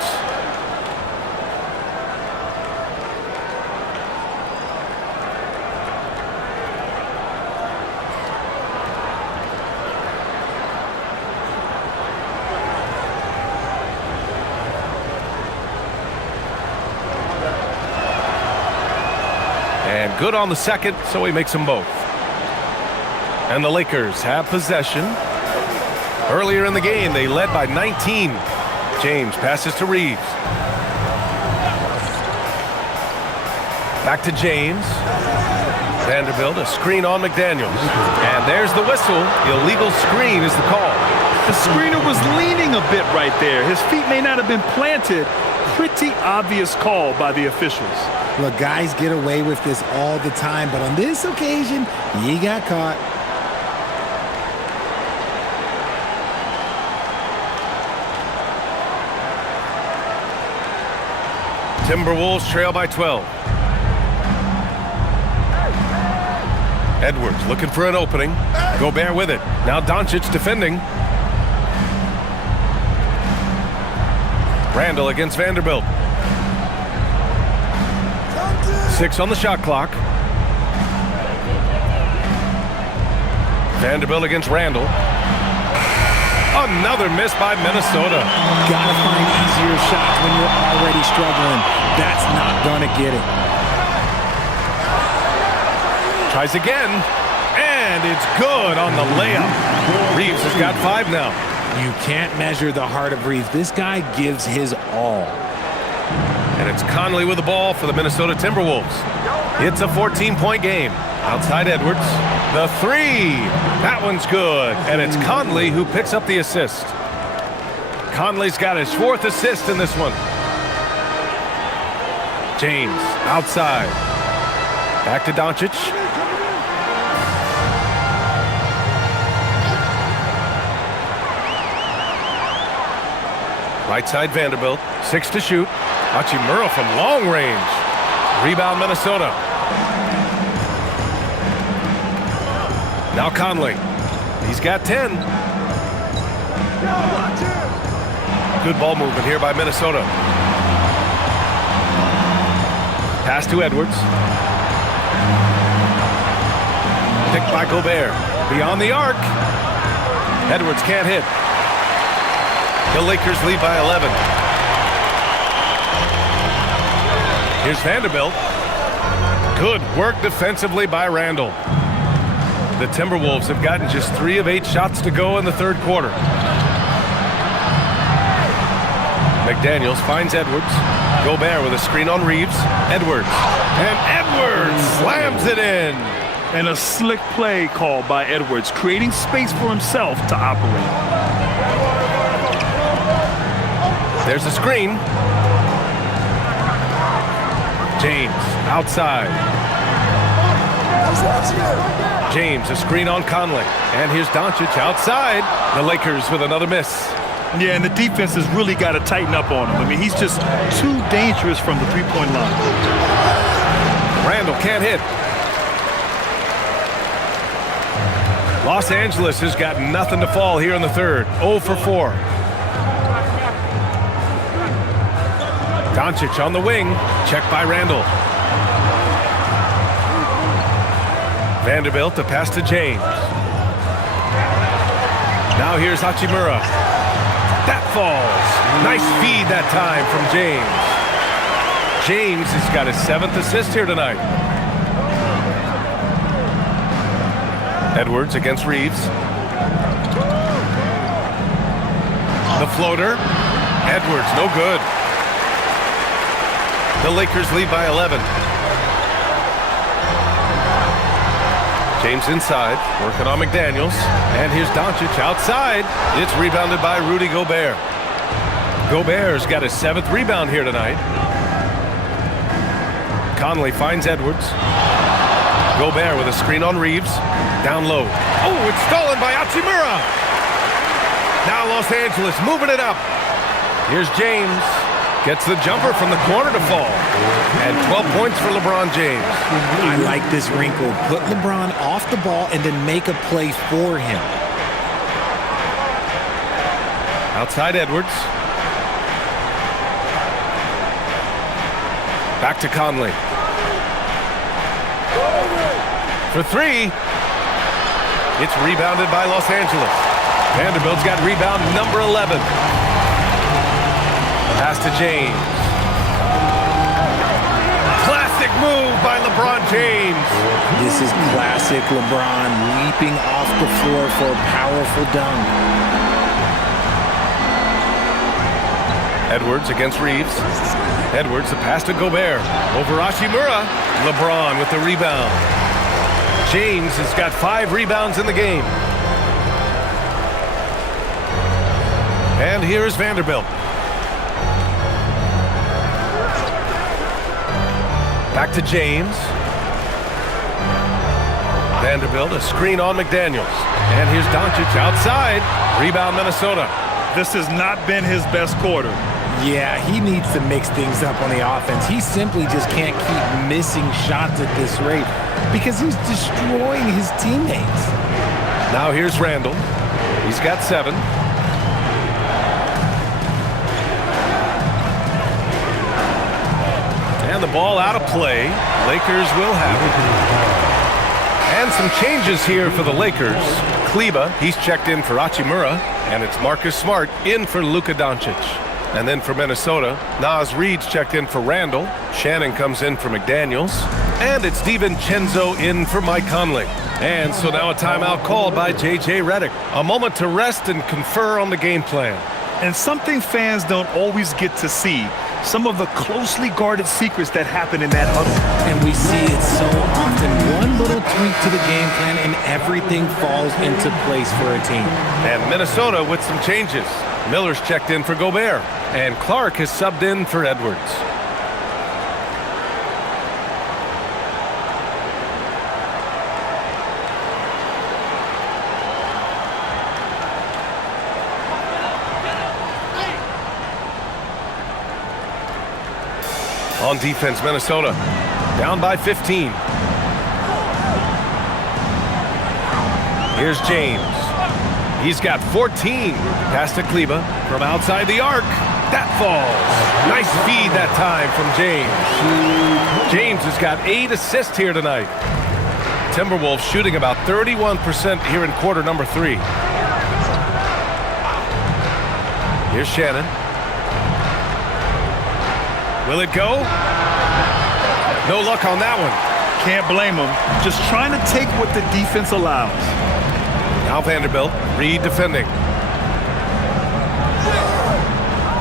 And good on the second, so he makes them both. And the Lakers have possession. Earlier in the game, they led by 19. James passes to Reeves. Back to James. Vanderbilt, a screen on McDaniels. And there's the whistle. Illegal screen is the call. The screener was leaning a bit right there. His feet may not have been planted. Pretty obvious call by the officials. Look, guys get away with this all the time, but on this occasion, he got caught. Timberwolves trail by 12. Edwards looking for an opening. Gobert with it. Now Doncic defending. Randall against Vanderbilt. 6 on the shot clock. Vanderbilt against Randall. Another miss by Minnesota. Gotta find easier shots when you're already struggling. That's not gonna get it. Tries again, and it's good on the layup. Reeves has got 5 now. You can't measure the heart of Reeves. This guy gives his all. And it's Conley with the ball for the Minnesota Timberwolves. It's a 14-point game. Outside Edwards. The 3. That one's good. And it's Conley who picks up the assist. Conley's got his 4th assist in this one. James outside. Back to Doncic. Right side Vanderbilt. 6 to shoot. Hachimura from long range. Rebound Minnesota. Now Conley. He's got 10. Good ball movement here by Minnesota. Pass to Edwards. Picked by Gobert. Beyond the arc. Edwards can't hit. The Lakers lead by 11. Here's Vanderbilt. Good work defensively by Randall. The Timberwolves have gotten just 3 of 8 shots to go in the third quarter. McDaniels finds Edwards. Gobert with a screen on Reeves. Edwards. And Edwards slams it in. And a slick play called by Edwards, creating space for himself to operate. There's a screen. James outside. James, a screen on Conley. And here's Doncic outside. The Lakers with another miss. Yeah, and the defense has really got to tighten up on him. I mean, he's just too dangerous from the three-point line. Randall can't hit. Los Angeles has got nothing to fall here in the third. 0 for 4. Doncic on the wing. Checked by Randall. Vanderbilt, the pass to James. Now here's Hachimura. That falls. Nice feed that time from James. James has got his 7th assist here tonight. Edwards against Reeves. The floater. Edwards, no good. The Lakers lead by 11. James inside, working on McDaniels. And here's Doncic outside. It's rebounded by Rudy Gobert. Gobert's got his 7th rebound here tonight. Conley finds Edwards. Gobert with a screen on Reeves. Down low. Oh, it's stolen by Hachimura. Now Los Angeles moving it up. Here's James. Gets the jumper from the corner to fall. And 12 points for LeBron James. I like this wrinkle. Put LeBron off the ball and then make a play for him. Outside Edwards. Back to Conley. For 3. It's rebounded by Los Angeles. Vanderbilt's got rebound number 11. Pass to James. Classic move by LeBron James. This is classic LeBron leaping off the floor for a powerful dunk. Edwards against Reeves. Edwards, the pass to Gobert. Over Hachimura. LeBron with the rebound. James has got 5 rebounds in the game. And here is Vanderbilt. Back to James. Vanderbilt, a screen on McDaniels. And here's Doncic outside. Rebound Minnesota. This has not been his best quarter. Yeah, he needs to mix things up on the offense. He simply just can't keep missing shots at this rate because he's destroying his teammates. Now here's Randall. He's got 7. And the ball out of play. Lakers will have it. And some changes here for the Lakers. Kleba, he's checked in for Hachimura. And it's Marcus Smart in for Luka Doncic. And then for Minnesota, Naz Reid's checked in for Randall. Shannon comes in for McDaniels. And it's DiVincenzo in for Mike Conley. And so now a timeout called by J.J. Redick. A moment to rest and confer on the game plan. And something fans don't always get to see. Some of the closely guarded secrets that happen in that huddle. And we see it so often. One little tweak to the game plan and everything falls into place for a team. And Minnesota with some changes. Miller's checked in for Gobert. And Clark has subbed in for Edwards. On defense, Minnesota down by 15. Here's James. He's got 14. Pass to Kleba from outside the arc. That falls. Nice feed that time from James. James has got 8 assists here tonight. Timberwolves shooting about 31% here in quarter number 3. Here's Shannon. Will it go? No luck on that one. Can't blame him. Just trying to take what the defense allows. Now Vanderbilt. Reed defending.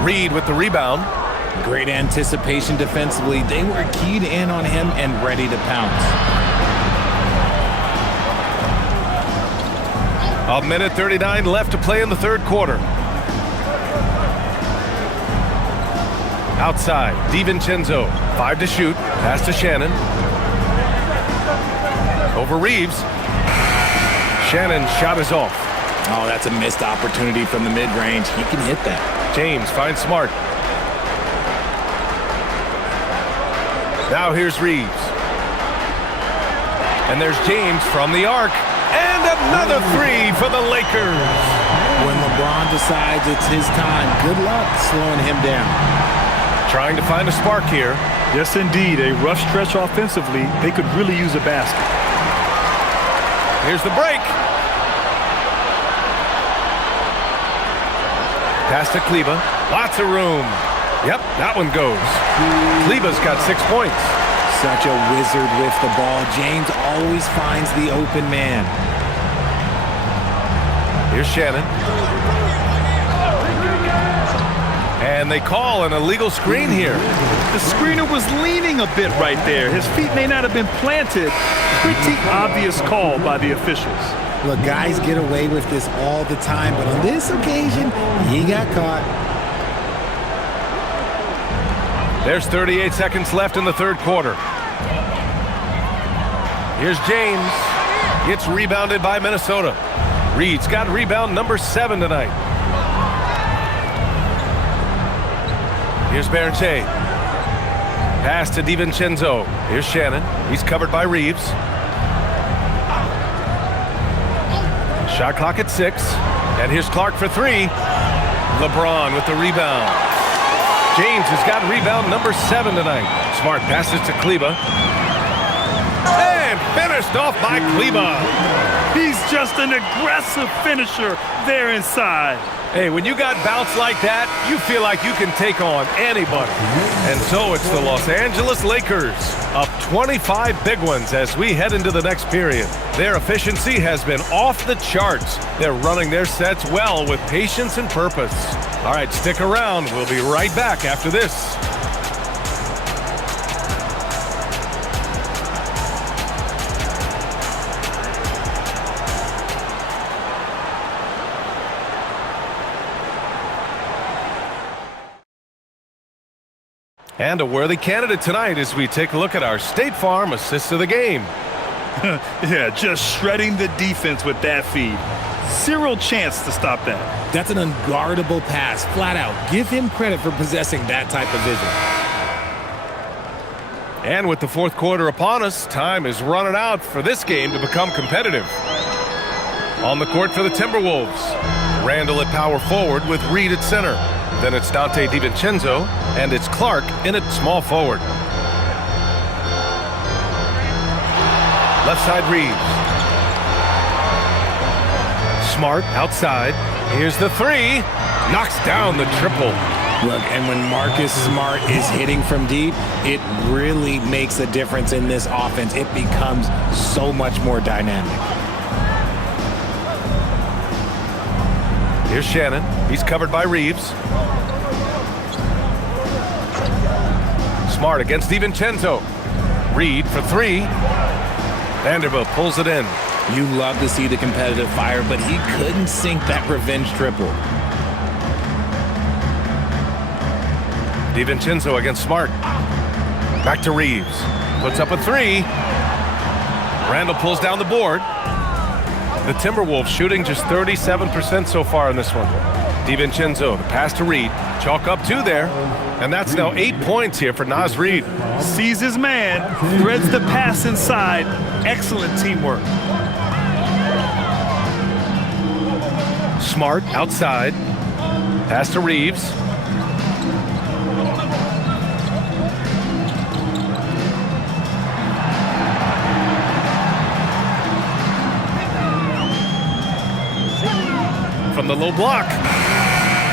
Reed with the rebound. Great anticipation defensively. They were keyed in on him and ready to pounce. 1:39 left to play in the third quarter. Outside, DiVincenzo. 5 to shoot. Pass to Shannon. Over Reeves. Shannon's shot is off. Oh, that's a missed opportunity from the mid-range. He can hit that. James finds Smart. Now here's Reeves. And there's James from the arc. And another 3 for the Lakers. When LeBron decides it's his time, good luck slowing him down. Trying to find a spark here. Yes, indeed. A rough stretch offensively. They could really use a basket. Here's the break. Pass to Kleba. Lots of room. Yep, that one goes. Kleba's got 6 points. Such a wizard with the ball. James always finds the open man. Here's Shannon. And they call an illegal screen here. The screener was leaning a bit right there. His feet may not have been planted. Pretty obvious call by the officials. Look, guys get away with this all the time, but on this occasion, he got caught. There's 38 seconds left in the third quarter. Here's James. It's rebounded by Minnesota. Reed's got rebound number 7 tonight. Here's Berche. Pass to DiVincenzo. Here's Shannon. He's covered by Reeves. Shot clock at 6. And here's Clark for 3. LeBron with the rebound. James has got rebound number 7 tonight. Smart passes to Kleba. And finished off by Kleba. He's just an aggressive finisher there inside. Hey, when you got bounce like that, you feel like you can take on anybody. And so it's the Los Angeles Lakers up 25 big ones as we head into the next period. Their efficiency has been off the charts. They're running their sets well with patience and purpose. All right, stick around. We'll be right back after this. And a worthy candidate tonight as we take a look at our State Farm assist of the game. Yeah, just shredding the defense with that feed. Zero chance to stop that. That's an unguardable pass, flat out. Give him credit for possessing that type of vision. And with the fourth quarter upon us, time is running out for this game to become competitive. On the court for the Timberwolves, Randall at power forward with Reed at center. Then it's Dante DiVincenzo, and it's Clark in at small forward. Left side Reeves. Smart outside. Here's the 3. Knocks down the triple. Look, and when Marcus Smart is hitting from deep, it really makes a difference in this offense. It becomes so much more dynamic. Here's Shannon. He's covered by Reeves. Smart against DiVincenzo. Reed for 3. Vanderbilt pulls it in. You love to see the competitive fire, but he couldn't sink that revenge triple. DiVincenzo against Smart. Back to Reeves. Puts up a 3. Randall pulls down the board. The Timberwolves shooting just 37% so far in this one. DiVincenzo, the pass to Reed. Chalk up 2 there. And that's now 8 points here for Naz Reid. Sees his man, threads the pass inside. Excellent teamwork. Smart outside. Pass to Reeves. From the low block.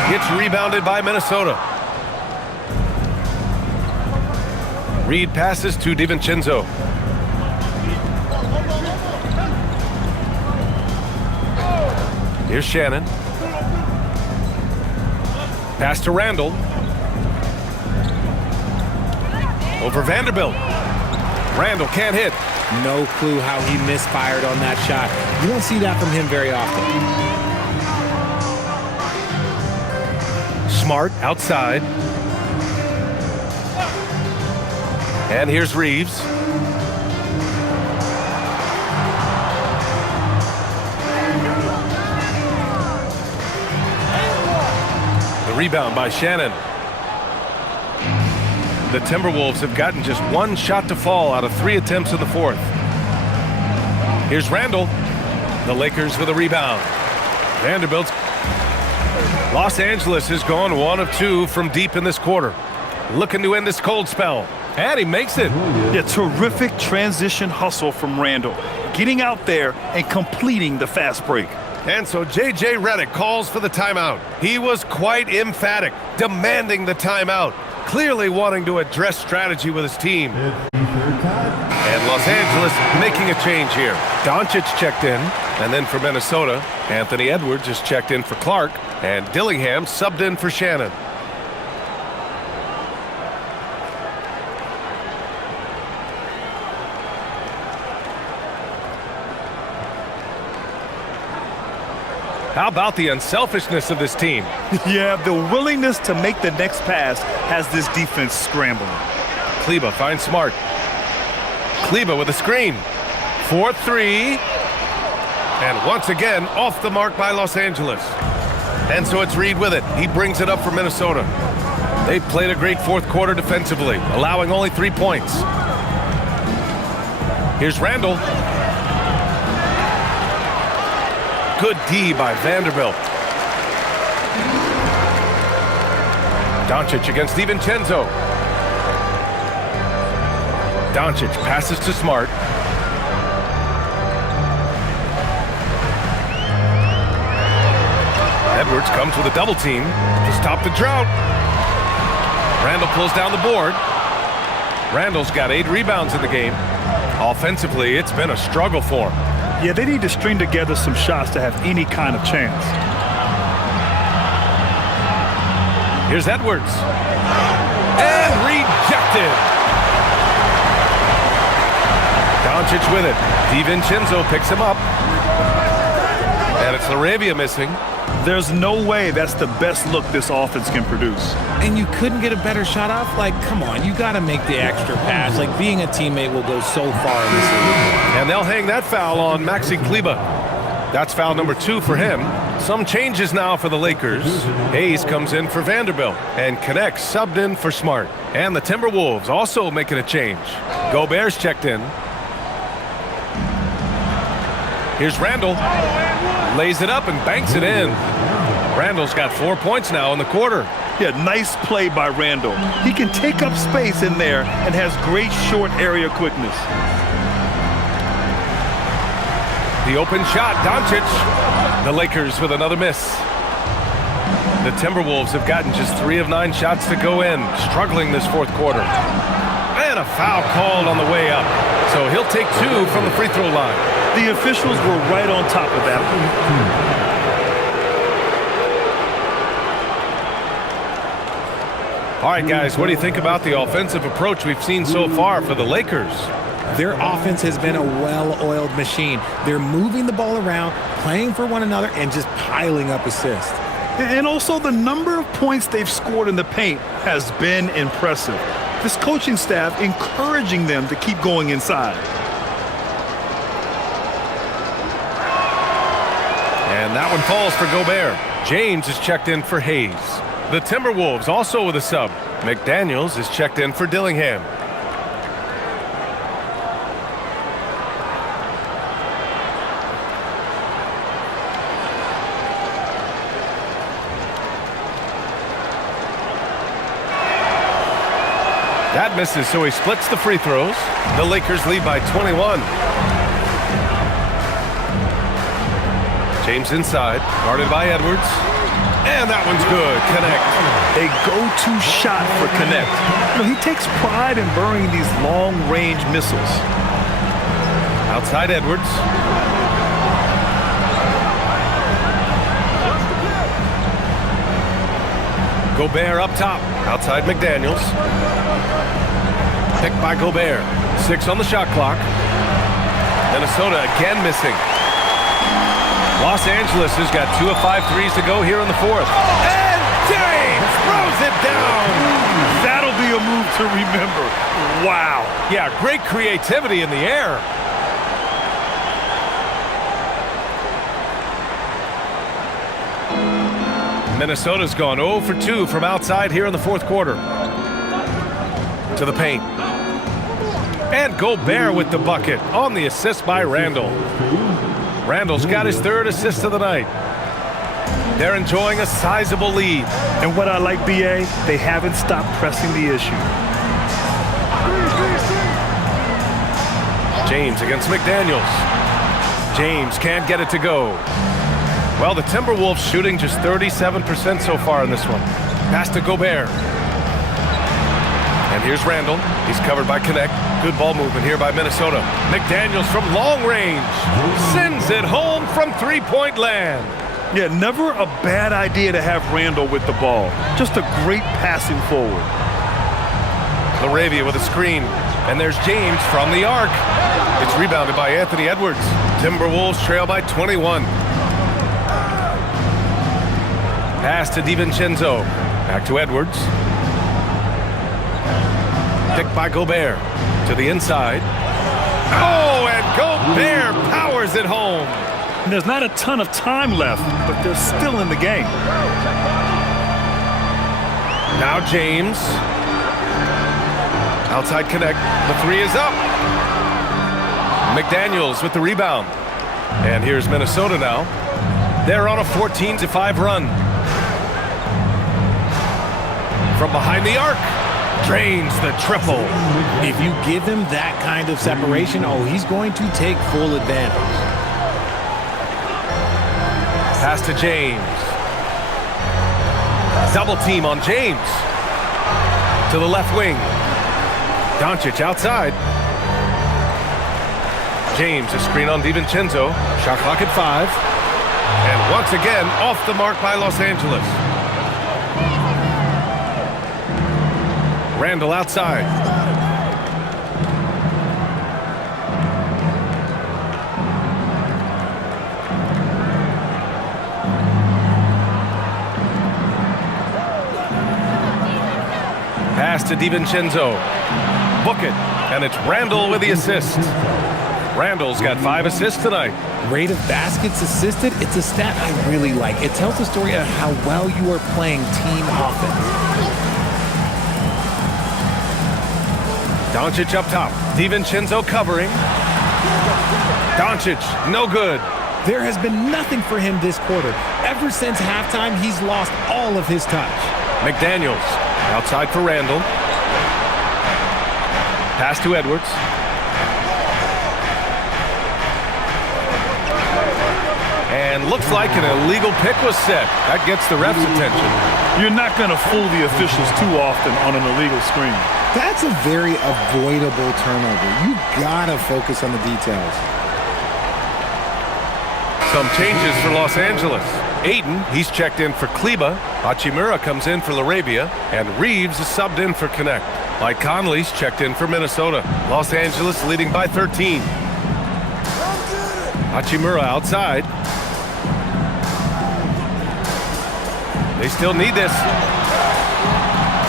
It's rebounded by Minnesota. Reed passes to DiVincenzo. Here's Shannon. Pass to Randall. Over Vanderbilt. Randall can't hit. No clue how he misfired on that shot. You don't see that from him very often. Smart outside. And here's Reeves. The rebound by Shannon. The Timberwolves have gotten just 1 shot to fall out of 3 attempts in the fourth. Here's Randall. The Lakers with a rebound. Vanderbilt's. Los Angeles has gone 1 of 2 from deep in this quarter. Looking to end this cold spell. And he makes it. Yeah, terrific transition hustle from Randall. Getting out there and completing the fast break. And so J.J. Redick calls for the timeout. He was quite emphatic, demanding the timeout, clearly wanting to address strategy with his team. And Los Angeles making a change here. Doncic checked in, and then for Minnesota, Anthony Edwards just checked in for Clark, and Dillingham subbed in for Shannon. How about the unselfishness of this team? Yeah, the willingness to make the next pass has this defense scrambling. Kleber finds Smart. Kleber with a screen. 4-3. And once again, off the mark by Los Angeles. And so it's Reed with it. He brings it up for Minnesota. They played a great fourth quarter defensively, allowing only 3 points. Here's Randall. Good D by Vanderbilt. Doncic against DiVincenzo. Doncic passes to Smart. Edwards comes with a double team to stop the drought. Randall pulls down the board. Randall's got 8 rebounds in the game. Offensively, it's been a struggle for him. Yeah, they need to string together some shots to have any kind of chance. Here's Edwards. And rejected. Doncic with it. DiVincenzo picks him up. And it's LaRavia missing. There's no way that's the best look this offense can produce. And you couldn't get a better shot off? Like, come on, you got to make the extra pass. Like, being a teammate will go so far in this league. And they'll hang that foul on Maxi Kleber. That's foul number 2 for him. Some changes now for the Lakers. Hayes comes in for Vanderbilt. And Connect subbed in for Smart. And the Timberwolves also making a change. Gobert's checked in. Here's Randall. Lays it up and banks it in. Randall's got 4 points now in the quarter. Yeah, nice play by Randall. He can take up space in there and has great short area quickness. The open shot, Doncic. The Lakers with another miss. The Timberwolves have gotten just 3 of 9 shots to go in, struggling this fourth quarter. And a foul called on the way up. So he'll take 2 from the free throw line. The officials were right on top of that. All right, guys, what do you think about the offensive approach we've seen so far for the Lakers? Their offense has been a well-oiled machine. They're moving the ball around, playing for one another, and just piling up assists. And also the number of points they've scored in the paint has been impressive. This coaching staff encouraging them to keep going inside. And that one falls for Gobert. James is checked in for Hayes. The Timberwolves also with a sub. McDaniels is checked in for Dillingham. That misses, so he splits the free throws. The Lakers lead by 21. James inside, guarded by Edwards. And that one's good. Connect. A go-to shot for Connect. You know, he takes pride in burying these long-range missiles. Outside Edwards. Gobert up top. Outside McDaniels. Picked by Gobert. 6 on the shot clock. Minnesota again missing. Los Angeles has got 2 of 5 threes to go here in the fourth. And James throws it down. That'll be a move to remember. Wow. Yeah, great creativity in the air. Minnesota's gone 0 for 2 from outside here in the fourth quarter. To the paint. And Gobert with the bucket on the assist by Randall. Randall's got his 3rd assist of the night. They're enjoying a sizable lead. And what I like, BA, they haven't stopped pressing the issue. James against McDaniels. James can't get it to go. Well, the Timberwolves shooting just 37% so far in this one. Pass to Gobert. And here's Randall. He's covered by Connect. Good ball movement here by Minnesota. McDaniels from long range. Sends it home from three-point land. Yeah, never a bad idea to have Randall with the ball. Just a great passing forward. LaRavia with a screen. And there's James from the arc. It's rebounded by Anthony Edwards. Timberwolves trail by 21. Pass to DiVincenzo. Back to Edwards. Picked by Gobert. To the inside. Oh, and Gobert powers it home. And there's not a ton of time left, but they're still in the game. Now James. Outside connect. The three is up. McDaniels with the rebound. And here's Minnesota now. They're on a 14-5 run. From behind the arc. Drains the triple. If you give him that kind of separation, he's going to take full advantage. Pass to James. Double team on James. To the left wing. Doncic outside. James, a screen on DiVincenzo. Shot clock at 5. And once again, off the mark by Los Angeles. Randall outside. Pass to DiVincenzo. Book it. And it's Randall with the assist. Randall's got 5 assists tonight. Rate of baskets assisted, it's a stat I really like. It tells the story of how well you are playing team offense. Doncic up top. DiVincenzo covering. Doncic, no good. There has been nothing for him this quarter. Ever since halftime, he's lost all of his touch. McDaniels outside for Randall. Pass to Edwards. And looks like an illegal pick was set. That gets the ref's attention. You're not going to fool the officials too often on an illegal screen. That's a very avoidable turnover. You gotta focus on the details. Some changes for Los Angeles. Ayton, he's checked in for Kleba. Hachimura comes in for LaRabia. And Reeves is subbed in for Connect. Mike Conley's checked in for Minnesota. Los Angeles leading by 13. Hachimura outside. They still need this.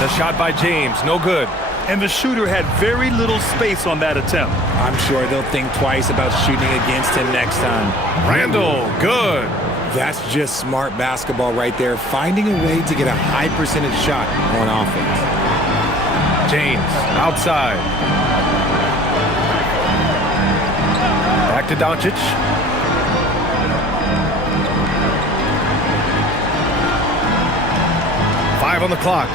The shot by James, no good. And the shooter had very little space on that attempt. I'm sure they'll think twice about shooting against him next time. Randall, good. That's just smart basketball right there, finding a way to get a high percentage shot on offense. James, outside. Back to Doncic. Five on the clock.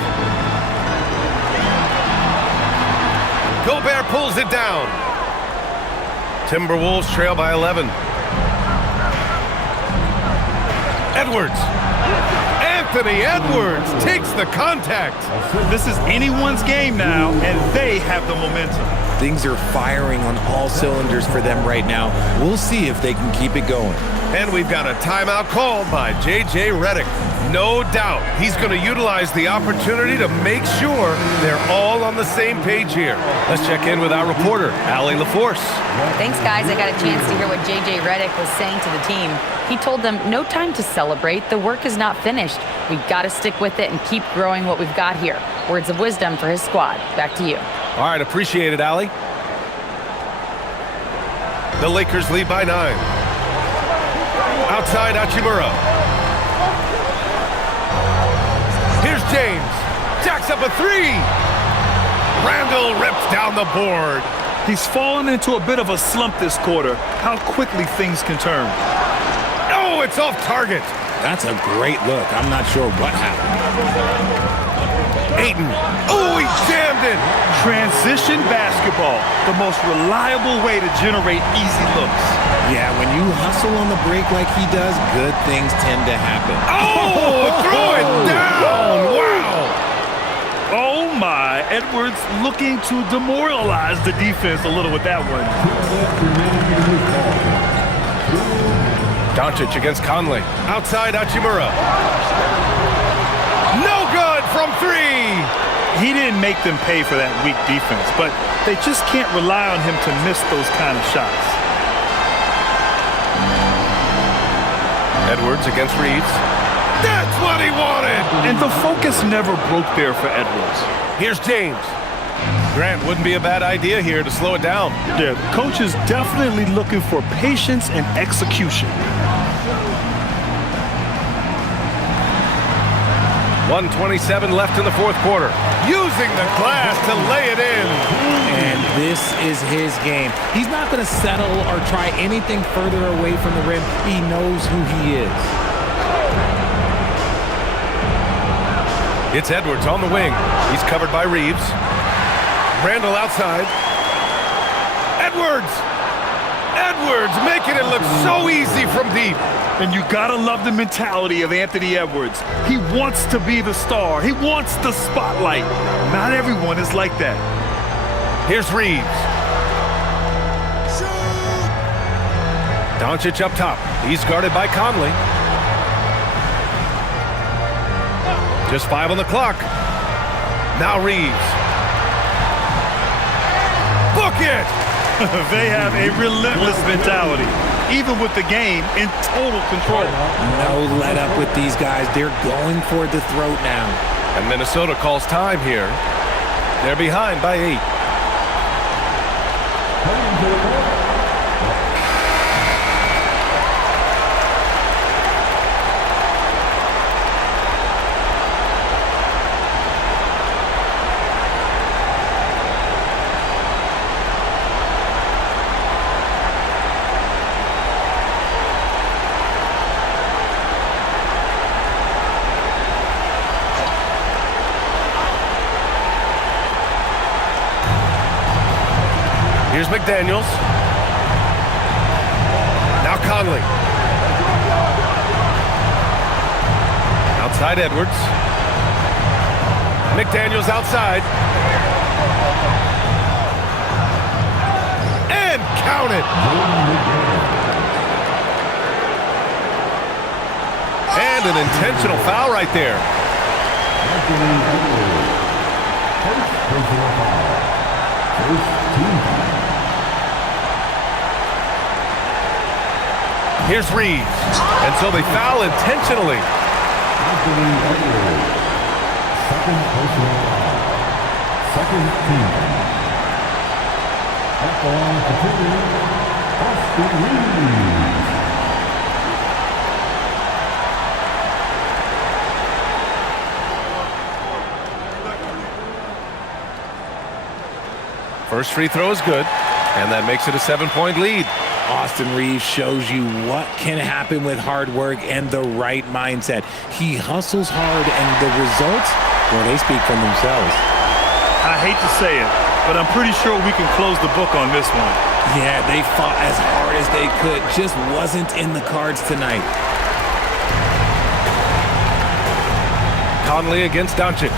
Gobert pulls it down. Timberwolves trail by 11. Edwards. Anthony Edwards takes the contact. This is anyone's game now, and they have the momentum. Things are firing on all cylinders for them right now. We'll see if they can keep it going. And we've got a timeout called by J.J. Redick. No doubt he's going to utilize the opportunity to make sure they're all on the same page here. Let's check in with our reporter, Allie LaForce. Thanks, guys. I got a chance to hear what J.J. Redick was saying to the team. He told them, no time to celebrate. The work is not finished. We've got to stick with it and keep growing what we've got here. Words of wisdom for his squad. Back to you. All right, appreciate it, Allie. The Lakers lead by 9. Outside Hachimura. Here's James. Jacks up a 3. Randall rips down the board. He's fallen into a bit of a slump this quarter. How quickly things can turn. Oh, it's off target. That's a great look. I'm not sure what happened. Ayton. Oh, he jammed it. Transition basketball, the most reliable way to generate easy looks. Yeah, when you hustle on the break like he does, good things tend to happen. Oh, throw it down. Wow. Oh, my. Edwards looking to demoralize the defense a little with that one. Doncic against Conley. Outside Hachimura. No good from 3. He didn't make them pay for that weak defense, but they just can't rely on him to miss those kind of shots. Edwards against Reeves. That's what he wanted! And the focus never broke there for Edwards. Here's James. Grant, wouldn't be a bad idea here to slow it down. Yeah, the coach is definitely looking for patience and execution. 1:27 left in the fourth quarter. Using the glass to lay it in. And this is his game. He's not going to settle or try anything further away from the rim. He knows who he is. It's Edwards on the wing. He's covered by Reeves. Randall outside. Edwards! Edwards making it look so easy from deep. And you gotta love the mentality of Anthony Edwards. He wants to be the star. He wants the spotlight. Not everyone is like that. Here's Reeves. Doncic up top. He's guarded by Conley. Just 5 on the clock. Now Reeves. Book it! They have a relentless mentality, even with the game in total control. No let up with these guys. They're going for the throat now. And Minnesota calls time here. They're behind by 8. Here's McDaniels. Now Conley. Outside Edwards. McDaniels outside. And count it. And an intentional foul right there. Here's Reeves. And so they foul intentionally. Second team. At the line for 2, Austin Reeves. First free throw is good, and that makes it a 7-point lead. Austin Reeves shows you what can happen with hard work and the right mindset. He hustles hard, and the results, well, they speak for themselves. I hate to say it, but I'm pretty sure we can close the book on this one. Yeah, they fought as hard as they could. Just wasn't in the cards tonight. Conley against Doncic.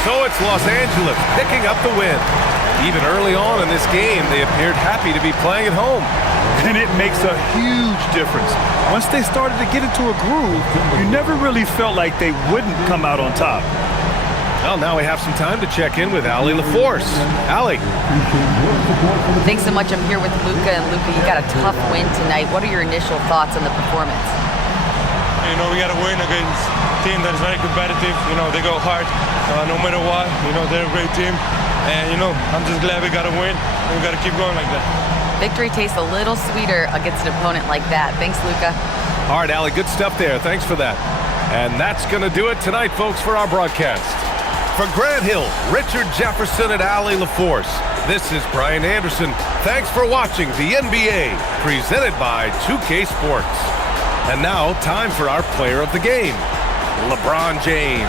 So it's Los Angeles picking up the win. Even early on in this game, they appeared happy to be playing at home. And it makes a huge difference. Once they started to get into a groove, you never really felt like they wouldn't come out on top. Well, now we have some time to check in with Allie LaForce. Allie. Thanks so much. I'm here with Luka. And Luka, you got a tough win tonight. What are your initial thoughts on the performance? You know, we got to win against a team that is very competitive. You know, they go hard no matter what. You know, they're a great team. And, you know, I'm just glad we got to win. And we got to keep going like that. Victory tastes a little sweeter against an opponent like that. Thanks, Luka. All right, Allie, good stuff there. Thanks for that. And that's going to do it tonight, folks, for our broadcast. For Grant Hill, Richard Jefferson, and Allie LaForce, this is Brian Anderson. Thanks for watching the NBA, presented by 2K Sports. And now, time for our player of the game, LeBron James.